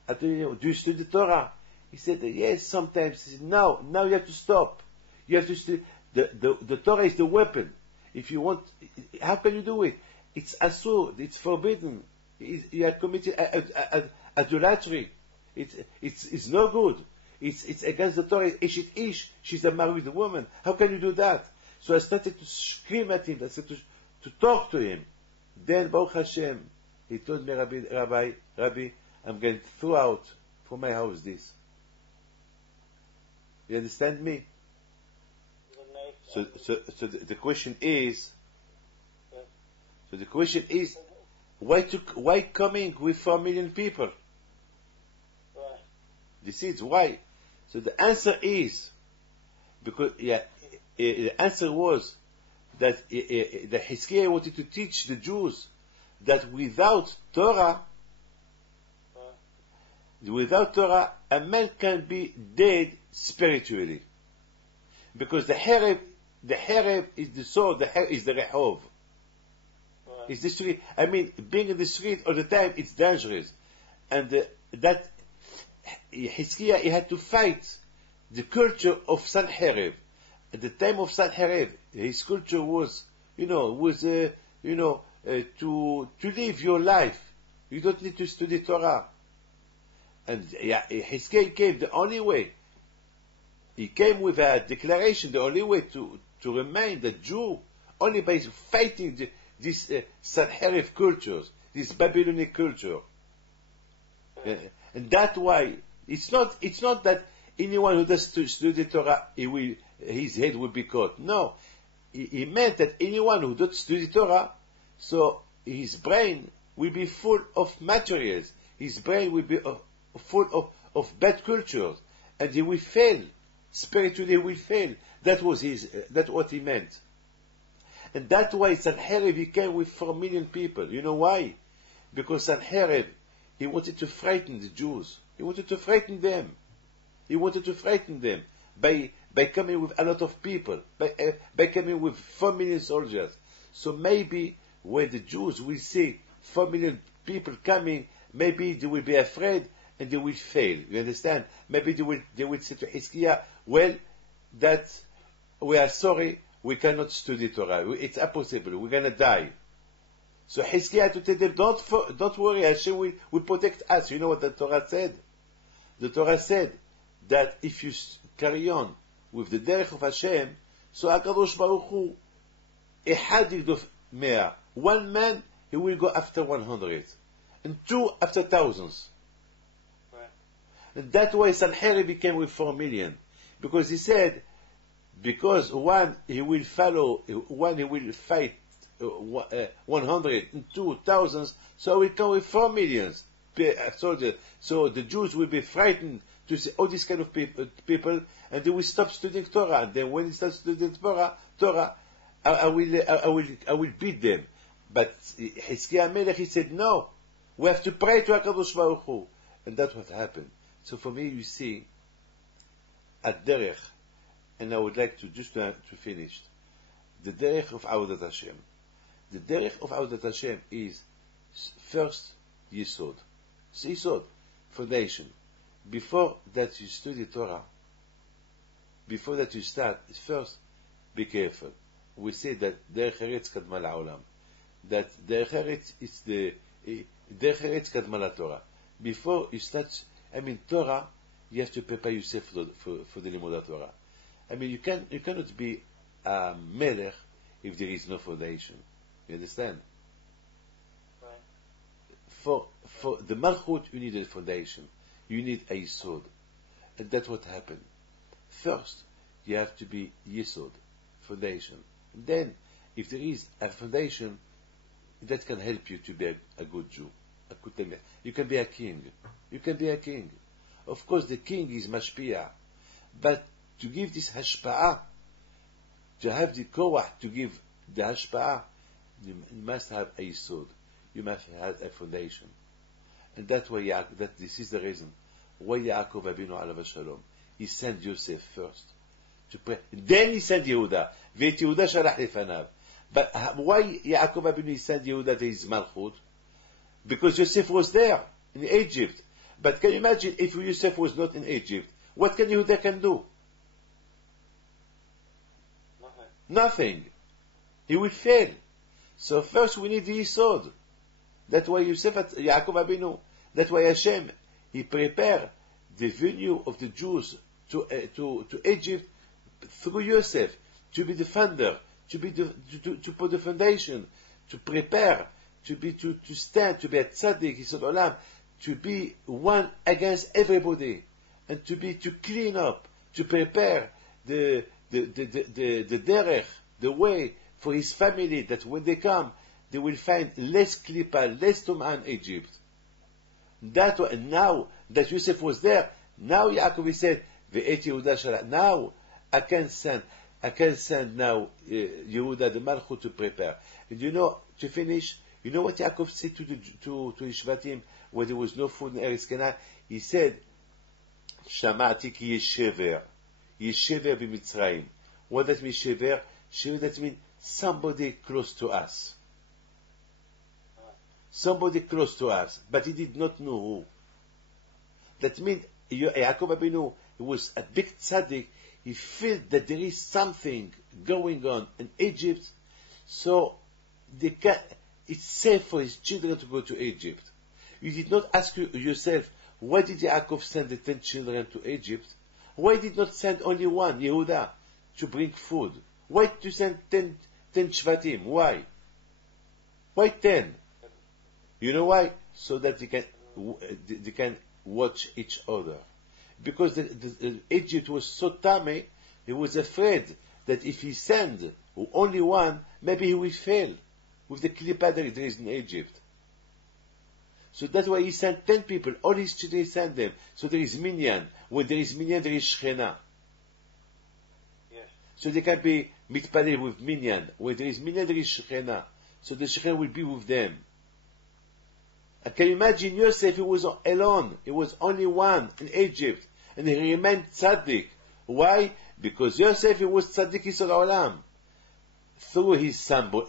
I told him, do you study Torah? He said, yes, sometimes. He said, now you have to stop. You have to study. The Torah is the weapon. If you want, how can you do it? It's asur, it's forbidden. You are committing idolatry. It's no good. It's against the Torah. Ishet ish. She's a married woman. How can you do that? So I started to scream at him. I started to talk to him. Then, Baruch Hashem, he told me, Rabbi, I'm going to throw out from my house this. You understand me? So the question is, why coming with 4 million people? Right. This is why. So the answer is, because the answer was that the Hiskiah wanted to teach the Jews that without Torah, a man can be dead spiritually. Because the Hereb is the sword, the Hereb is the Rehov. Right. It's the street. I mean, being in the street all the time, it's dangerous. And that Hiskiah, he had to fight the culture of Sanherib. At the time of Sanherib, his culture was, to live your life. You don't need to study Torah. And Hiskiah came the only way. He came with a declaration, the only way to remain the Jew, only by fighting this Sanherib cultures, this Babylonian culture. And that's why it's not that anyone who does study Torah, his head will be cut. No, he meant that anyone who does study Torah, so his brain will be full of materials. His brain will be full of bad cultures, and he will fail. Spiritually, he will fail. That's what he meant. And that's why Sanherib, he came with 4 million people. You know why? Because Sanherib, he wanted to frighten the Jews. He wanted to frighten them. by coming with a lot of people, by coming with 4 million soldiers. So maybe when the Jews will see 4 million people coming, maybe they will be afraid and they will fail. You understand? Maybe they will say to Hiskiah, well, that we are sorry, we cannot study Torah. It's impossible. We're gonna die. So Hiskiah to tell them, don't worry, Hashem will protect us. You know what the Torah said? The Torah said that if you carry on with the derech of Hashem, so HaKadosh Baruch Hu, Ehad yigdof 100. One man, he will go after 100. And 2 after thousands. Right. And that's why Sanherib became with 4 million. Because he said, because one he will follow, one he will fight 100 and 2,000, so we come with 4 million soldiers. So the Jews will be frightened to see all these kind of people, and they will stop studying Torah. And then when they start studying Torah, I will beat them. But Hiskiah Melech, he said, no, we have to pray to HaKadosh Baruch Hu. And that's what happened. So for me, you see, at Derech, and I would like to just to finish, the Derech of Avodat Hashem. The Derech of Avodat Hashem is first Yisod. It's Yisod, foundation. Before that you study Torah, before that you start, first be careful. We say that Derech Eretz Kadma La'olam. That Derech Eretz is the Derech Eretz Kadma LaTorah. Before you start, Torah, you have to prepare yourself for the Limud Torah. You cannot be a melech if there is no foundation. You understand? Right. For the Malchut, you need a foundation. You need a Yisod. And that's what happened. First, you have to be Yisod, foundation. And then, if there is a foundation, that can help you to be a good Jew. You can be a king. You can be a king. Of course, the king is mashpia. But to give this hashpa'ah, to have the koach to give the hashpa'ah, you must have a yisod. You must have a foundation. And that's why this is the reason why Yaakov Abinu alav shalom, he sent Yosef first to pray. Then he sent Yehuda. V'et Yehuda shalach lefanav. But why Yaakov Abinu sent Yehuda to his malchut? Because Yosef was there in Egypt. But can you imagine if Yosef was not in Egypt? What can Yehuda can do? Nothing. He will fail. So first we need the Yisod. That's why Yaakov Abinu, that's why Hashem, he prepared the venue of the Jews to Egypt through Yosef, to be the founder, to put the foundation, to prepare, to stand, to be a tzaddik, Yisod Olam, to be one against everybody, and to clean up, to prepare the derech, the way for his family, that when they come, they will find less klipa, less tum'ah in Egypt. Now that Yosef was there, now Yaakov said, Ve'et Yehuda Shalach. Now I can send now Yehuda the Malchut to prepare. And to finish, you know what Yaakov said to Shvatim when there was no food in Eretz Canaan? He said, Shama'ati ki yeshever b'Mitzrayim. What does mean shever? Shever, that means somebody close to us. Somebody close to us, but he did not know who. That means Yaakov Abinu, he was a big tzaddik. He felt that there is something going on in Egypt, so it's safe for his children to go to Egypt. You did not ask yourself, why did Yaakov send the 10 children to Egypt? Why did not send only one, Yehuda, to bring food? Why to send 10 Shvatim? Why? Why 10? You know why? So that they can watch each other. Because Egypt was so tame, he was afraid that if he send only one, maybe he will fail with the klipa there is in Egypt. So that's why he sent 10 people. All his children he sent them. So there is minyan. When there is minyan, there is shechina. Yes. So they can be mitpalel with minyan. When there is minyan, there is shechina. So the shechina will be with them. And can you imagine Yosef? He was alone. He was only one in Egypt, and he remained tzaddik. Why? Because Yosef he was tzaddik yisod olam. Through his symbol,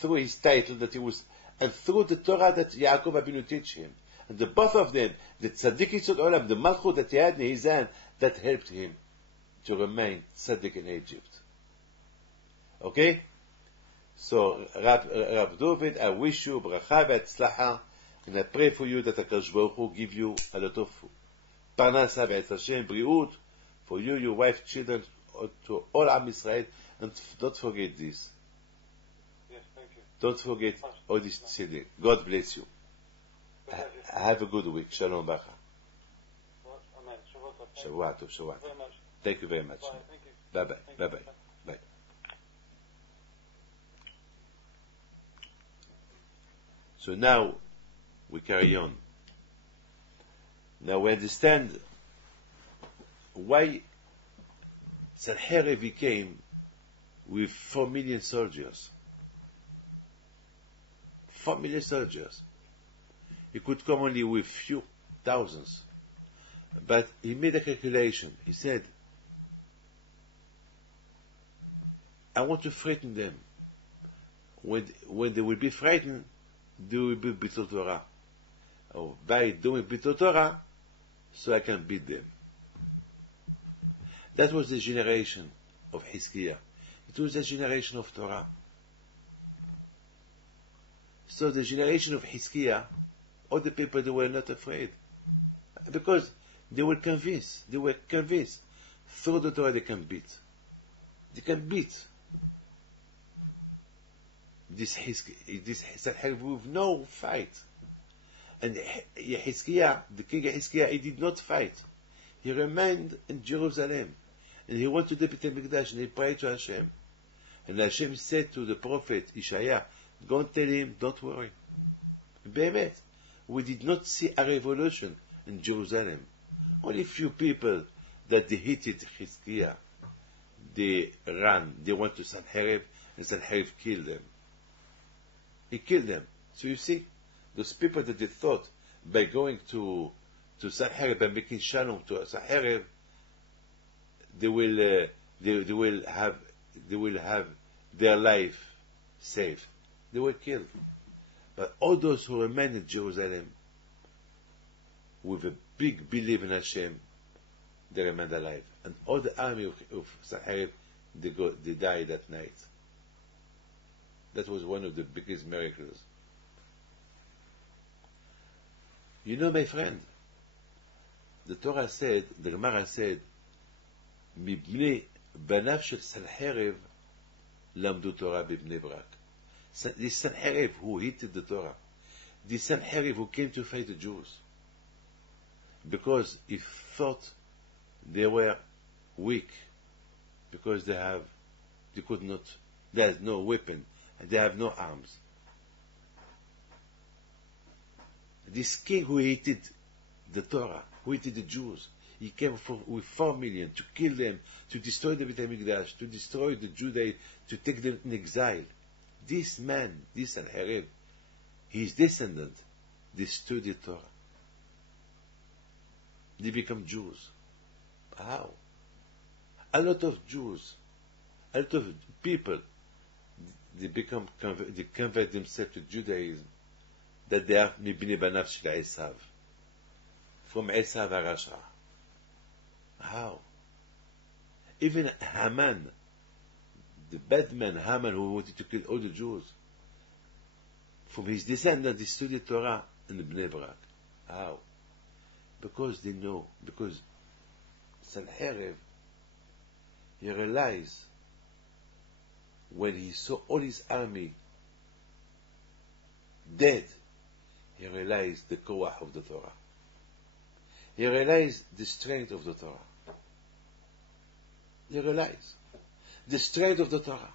through his title that he was, and through the Torah that Yaakov Abinu teach him. And the both of them, the tzaddik yisod olam, the malchut that he had in his hand, that helped him to remain tzaddik in Egypt. Okay? So, Rab David, I wish you bracha ve'atzlacha, and I pray for you that HaKadosh Baruch Hu give you a lot of parnasa ve'etz Hashem, briut, for you, your wife, children, to all Am Israel, and don't forget this. Yes, thank you. Don't forget all this tzedek. God bless you. Have a good week. Shalom Bacha. Amen. Shavua Tov. Shavua Tov. Very much. Thank you very much. Bye. Thank you. Bye-bye. Thank you. Bye-bye. Bye. So now, we carry on. Now we understand why Sanherib came with 4 million soldiers. 4 million soldiers. He could come only with few thousands. But he made a calculation. He said, I want to frighten them. When they will be frightened, they will be Bittul Torah. Or by doing Bittul Torah, so I can beat them. That was the generation of Hizkiah. It was the generation of Torah. So the generation of Hizkiah, all the people, they were not afraid. Because they were convinced. Through the Torah they can beat. They can beat this Sanherib with no fight. And Hizkiah, the king of Hizkiah, he did not fight. He remained in Jerusalem. And he went to the Beit HaMikdash and he prayed to Hashem. And Hashem said to the prophet Isaiah, go and tell him, don't worry. Be'emet, we did not see a revolution in Jerusalem. Only few people that defeated Hizkiah, they ran, they went to Sanherib, and Sanherib killed them. He killed them. So you see, those people that they thought by going to Sanherib, by making shalom to Sanherib, they will have their life saved. They were killed. But all those who remained in Jerusalem with a big belief in Hashem, they remained alive. And all the army of Sanherib, they died that night. That was one of the biggest miracles. You know, my friend, the Torah said, the Gemara said, מבני בניו של סנחריב למדו תורה בבני ברק. The Sanherib who hated the Torah, the Sanherib who came to fight the Jews, because he thought they were weak, because they had no weapon, and they have no arms. This king who hated the Torah, who hated the Jews, he came with 4 million to kill them, to destroy the Beit HaMikdash, to destroy the Judah, to take them in exile. This man, this Sanherib, his descendant, they studied Torah. They become Jews. How? A lot of Jews, a lot of people, they convert themselves to Judaism, that they are Mibnei Banav Shel Esav, from Esav HaRasha. How? Even Haman, the bad man Haman who wanted to kill all the Jews, from his descendant he studied Torah in Bnei Brak. How? Because they know, because Sanherib, he realized when he saw all his army dead, he realized the koach of the Torah. He realized the strength of the Torah. He realized the strength of the Torah.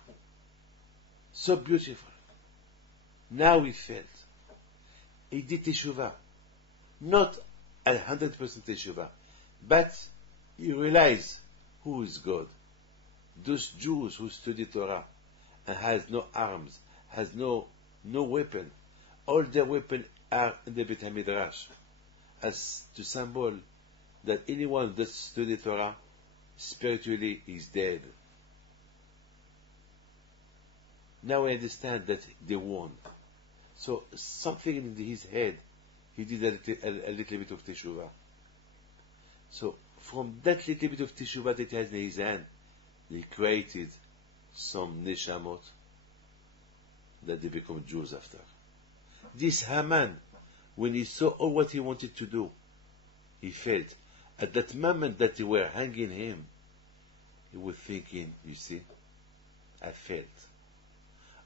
So beautiful. Now he felt. He did teshuvah. Not 100% teshuvah, but he realized who is God. Those Jews who study Torah and has no arms, has no weapon, all their weapons are in the Beit HaMidrash, as to symbol that anyone that study Torah spiritually he's dead. Now I understand that they won. So something in his head, he did a little bit of teshuvah. So from that little bit of teshuvah that he has in his hand, he created some neshamot that they become Jews after. This Haman, when he saw all what he wanted to do, he felt. At that moment that they were hanging him, he was thinking, you see, I failed.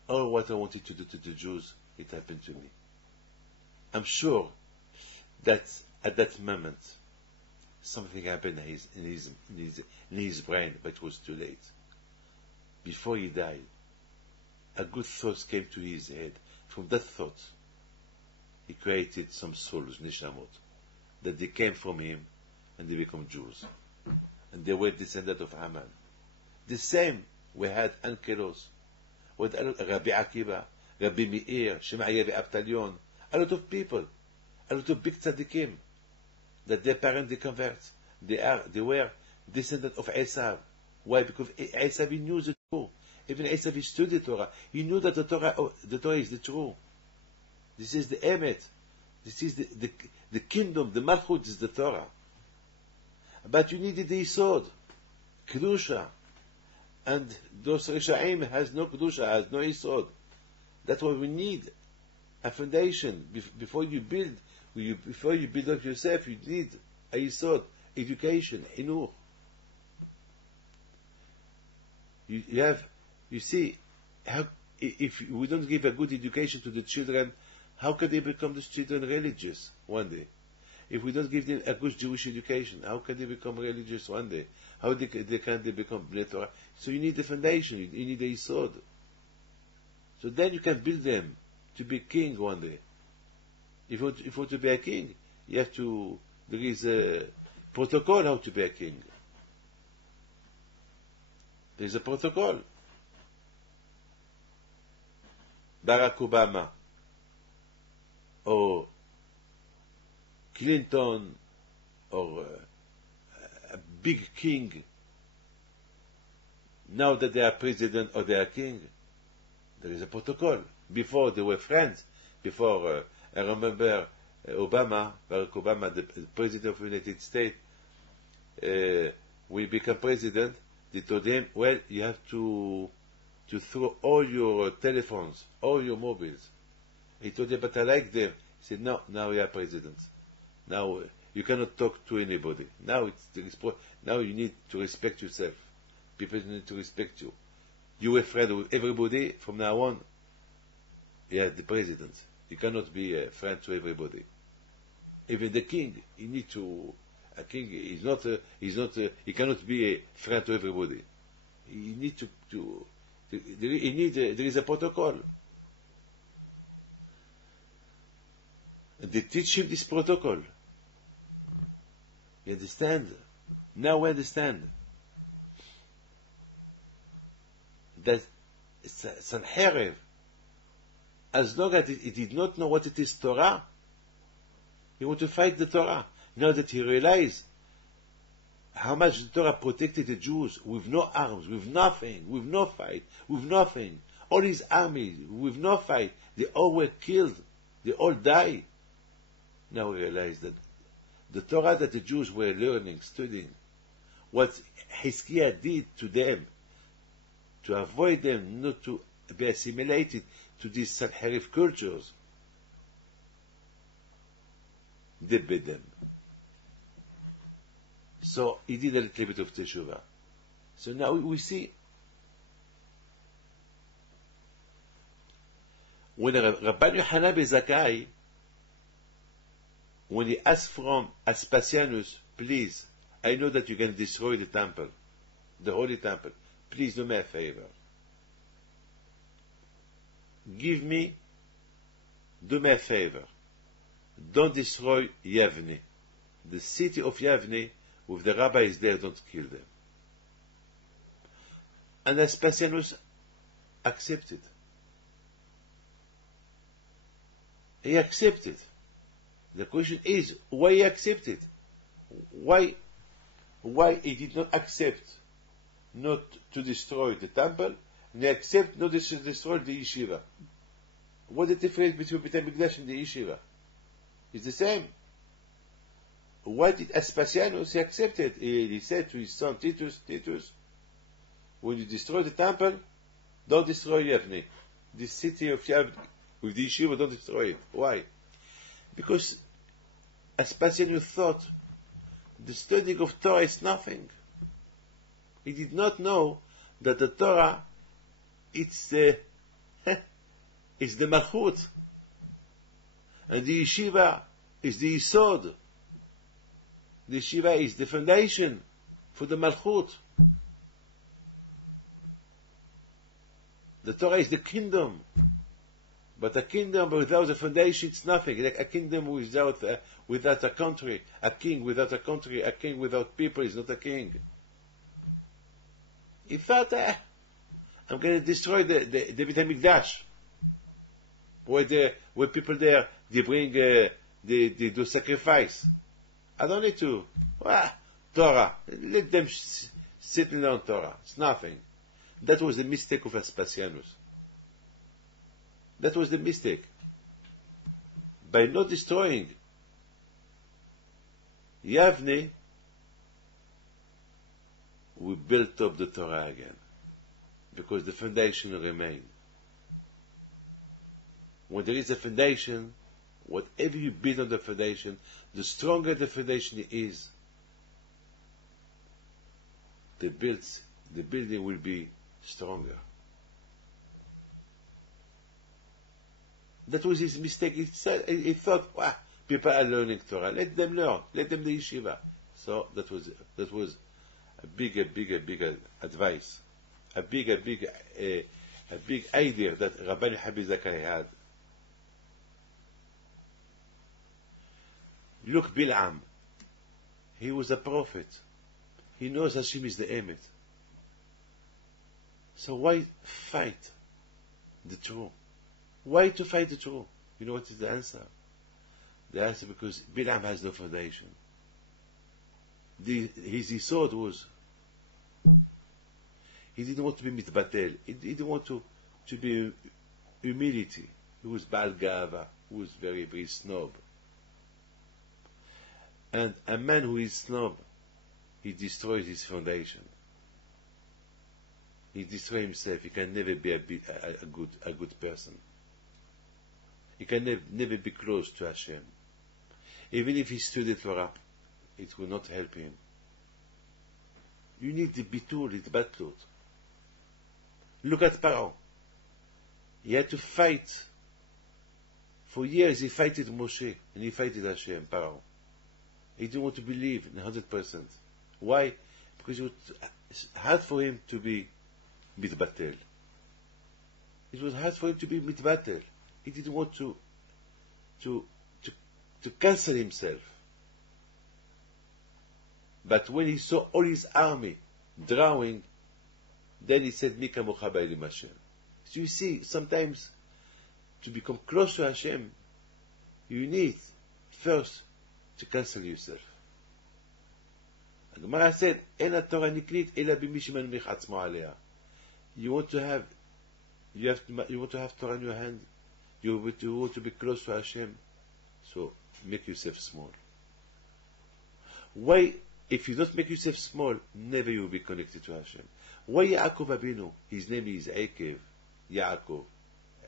All what I wanted to do to the Jews, it happened to me. I'm sure that at that moment, something happened in his brain, but it was too late. Before he died, a good thought came to his head. From that thought, he created some souls, neshamot, that they came from him and they become Jews. And they were descendants of Haman. The same we had Ankelos, with Rabbi Akiva, Rabbi Meir, Shemaiah Abtalion, a lot of people, a lot of big tzaddikim, that their parents they convert. They were descendants of Exile. Why? Because Exile knew the truth. Even Exile he studied Torah. He knew that the Torah is the truth. This is the Emet. This is the kingdom. The Malchut is the Torah. But you needed the Yisod, Kedusha. And those Rishaim has no Kedusha, has no Yisod. That's why we need a foundation. Before you build up yourself, you need a Yisod, education, Inuch. You see, if we don't give a good education to the children, how can they become the children religious one day? If we don't give them a good Jewish education, how can they become religious one day? How can they become Bnei Torah? So you need the foundation, you need a Yisod. So then you can build them to be king one day. If you want to be a king, there is a protocol how to be a king. There is a protocol. Barack Obama or Clinton or a big king, now that they are president or they are king, there is a protocol. Before they were friends. Before, I remember Barack Obama, the president of the United States, when he became president, they told him, well, you have to throw all your telephones, all your mobiles. He told them, but I like them. He said, no, now you are president. Now you cannot talk to anybody. Now you need to respect yourself. People need to respect you. You are a friend with everybody from now on. You are the president. You cannot be a friend to everybody. Even the king, a king he cannot be a friend to everybody. He need there is a protocol. And they teach him this protocol. You understand? Now we understand that Sanherib, as long as he did not know what it is Torah, he wanted to fight the Torah. Now that he realized how much the Torah protected the Jews with no arms, with nothing, with no fight, with nothing. All his army, with no fight, they all were killed. They all died. Now we realize that the Torah that the Jews were learning, studying, what Hezekiah did to them, to avoid them not to be assimilated to these Sanherib cultures, they beat them. So he did a little bit of teshuvah. So now we see when Rabban Yochanan ben Zakkai, when he asked from Aspasianus, please, I know that you can destroy the temple, the holy temple. Please do me a favor. Do me a favor. Don't destroy Yavne. The city of Yavne, with the rabbis there, don't kill them. And Aspasianus accepted. He accepted. The question is, why he accepted? Why Why he did not accept not to destroy the temple, and he accept not to destroy the yeshiva? What is the difference between Beit HaMikdash and the yeshiva? It's the same. Why did Aspasianus he accepted? He said to his son Titus, when you destroy the temple, don't destroy Yavne. This city of Yavne, with the yeshiva, don't destroy it. Why? Because Aspasianus thought the studying of Torah is nothing. He did not know that the Torah, it's the Malchut, and the yeshiva is the Yisod. The yeshiva is the foundation for the Malchut. The Torah is the kingdom, but a kingdom without a foundation, it's nothing. Like a kingdom without a country, a king without a country, a king without people is not a king. He thought, I'm going to destroy the Beit HaMikdash. Where people there, they bring, they do sacrifice. I don't need to. Torah. Let them sit and learn Torah. It's nothing. That was the mistake of Aspasianus. That was the mistake. By not destroying Yavne, we built up the Torah again. Because the foundation remained. When there is a foundation, whatever you build on the foundation, the stronger the foundation is, the building will be stronger. That was his mistake. He thought, people are learning Torah. Let them learn. Let them do yeshiva. So that was a big advice. A big idea that Rabbi Habib Zakai had. Look, Bil'am. He was a prophet. He knows Hashem is the Emet. So why fight the truth? Why to fight the truth? You know what is the answer? The answer because Bil'am has no foundation. His sword was, he didn't want to be mitbatel. He didn't want to be humility. He was Baal Gava. He was very, very snob. And a man who is snob, he destroys his foundation. He destroys himself. He can never be a good person. He can never be close to Hashem. Even if he studied Torah, it will not help him. You need the bitul, the batlut. Look at Paro. He had to fight. For years he fighted Moshe, and he fighted Hashem, Paro. He didn't want to believe in 100%. Why? Because it was hard for him to be mitbatel. It was hard for him to be mitbatel. He didn't want to cancel himself. But when he saw all his army drowning, then he said, Mika mocha ba'elim Hashem. So you see, sometimes to become close to Hashem, you need first to cancel yourself. The Gemara said, "En haTorah niknit ela b'mi shemanmich atzmo alea." You want to have Torah in your hand. You want to be close to Hashem. So make yourself small. Why? If you don't make yourself small, never you will be connected to Hashem. Why Yaakov Abinu? His name is Ekev. Yaakov.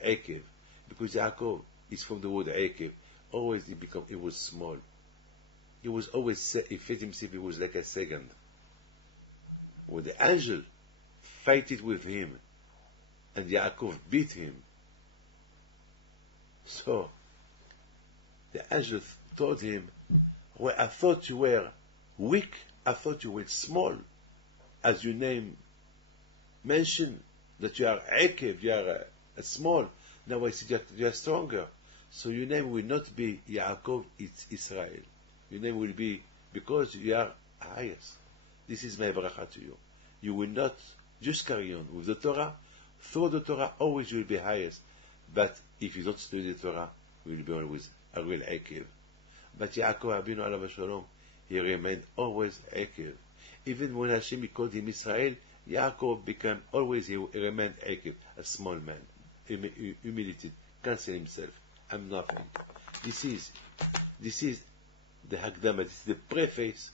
Ekev. Because Yaakov is from the word Ekev. Always he was small. He was always, he felt himself, he was like a second. When the angel fighted with him, and Yaakov beat him, so the angel told him, well, I thought you were weak, I thought you were small, as your name mentioned, that you are Ekev, you are small. Now I see you are stronger. So your name will not be Yaakov, it's Israel. Your name will be, because you are highest. This is my bracha to you. You will not just carry on with the Torah. Through the Torah, always you will be highest. But if you don't study the Torah, you will be always a real Ekev. But Yaakov Abinu alav shalom, he remained always Ekev. Even when Hashem called him Israel, Yaakov became always, he remained a small man, humiliated, cancel himself. I'm nothing. This is the Hakdama, this is the preface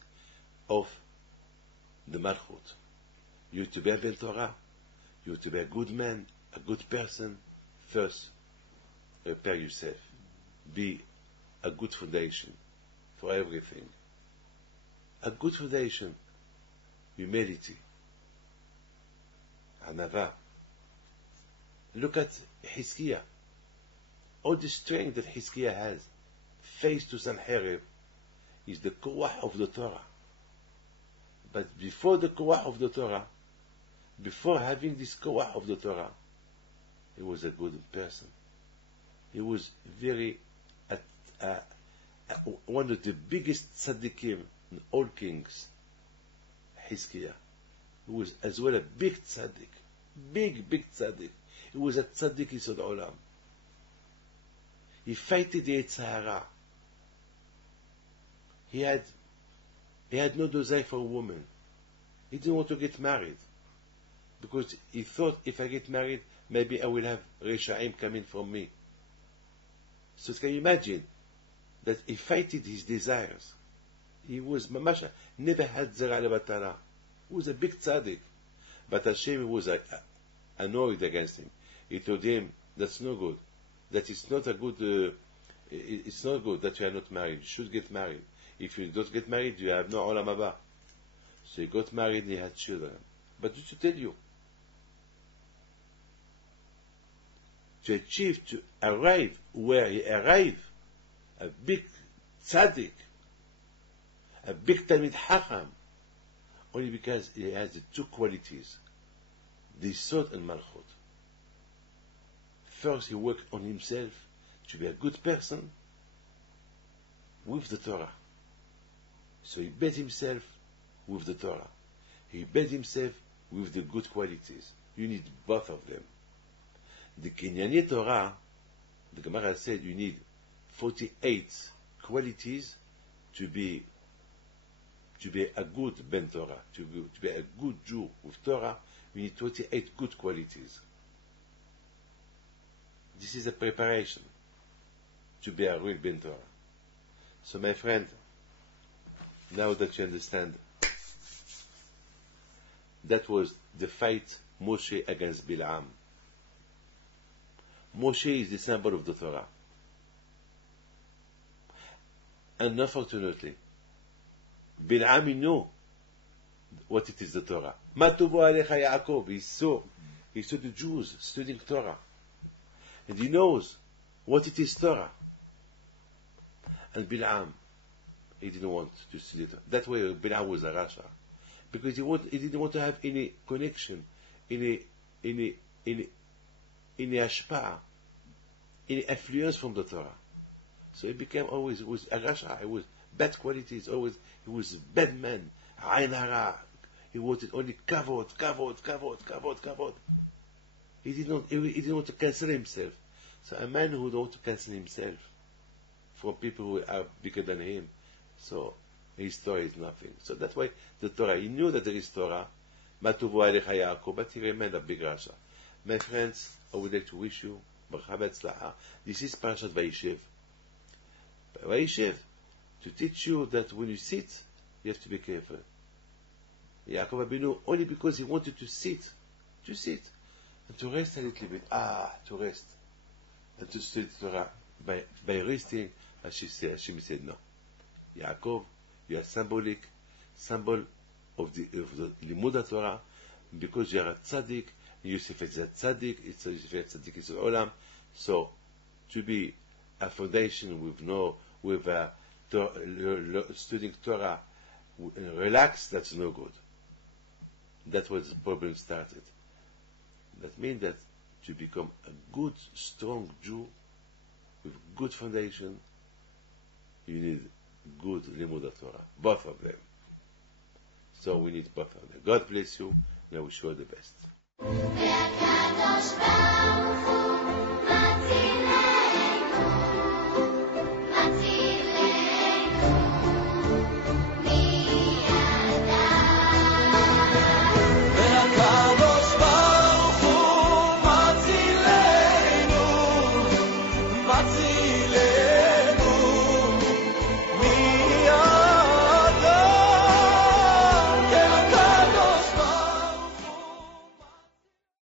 of the Malchut. You to be a Ben Torah, you to be a good man, a good person. First, prepare yourself. Be a good foundation for everything. A good foundation, humility, anava. Look at Hizkiah. All the strength that Hizkiah has, faced to Sanherib, is the koach of the Torah. But before the koach of the Torah, before having this koach of the Torah, he was a good person. He was one of the biggest tzaddikim in all kings, Hizkiah. He was as well a big tzaddik, big tzaddik. He was a tzaddik yisod olam. He fighted the Yitzhara. He had no desire for a woman. He didn't want to get married because he thought, if I get married, maybe I will have Reshaim coming from me. So can you imagine that he fighted his desires? He was mamasha, never had zera levatara. He was a big tzaddik, but Hashem was annoyed against him. He told him, that's no good. That it's not a good. It's not good that you are not married. You should get married. If you don't get married, you have no olam haba. So he got married and he had children. But just to tell you, to achieve, to arrive where he arrived, a big tzaddik, a big Talmid Chacham, only because he has the two qualities, the Yisod and Malchut. First, he worked on himself to be a good person with the Torah. So he bet himself with the Torah. He bet himself with the good qualities. You need both of them. The Kenyani Torah, the Gemara said you need 48 qualities to be a good Ben Torah, to be a good Jew with Torah. You need 28 good qualities. This is a preparation to be a real Ben Torah. So my friend, now that you understand, that was the fight Moshe against Bilam. Moshe is the symbol of the Torah. And unfortunately, Bilam knew what it is, the Torah. Ma tovo alecha Yaakov. He saw the Jews studying Torah. And he knows what it is, Torah. And Bilam, he didn't want to see it. That way Bilam was a Rasha. Because he didn't want to have any connection, any ashpa, any influence from the Torah. So he became always, it was a Rasha, it was bad qualities, always, he was a bad man, Ayn hara. He wanted only kavod. He didn't want to cancel himself. So a man who don't want to cancel himself from people who are bigger than him, so his Torah is nothing. So that's why the Torah, he knew that there is Torah, but he remained a big Rasha. My friends, I would like to wish you Barcha Betzlacha. This is Parshat Vayeishev. Vayeishev, to teach you that when you sit, you have to be careful. Yaakov Abinu, only because he wanted to sit, and to rest a little bit, to rest, and to study Torah. By resting, Hashem said no. Yaakov, you are symbol of the Limud Torah, because you are a tzaddik. Yosef is a tzaddik. Yosef is a tzaddik is olam. So to be a foundation with studying Torah, relax. That's no good. That's where the problem started. That means that to become a good, strong Jew with good foundation, you need good Limud Torah, both of them. So we need both of them. God bless you, and I wish you all the best.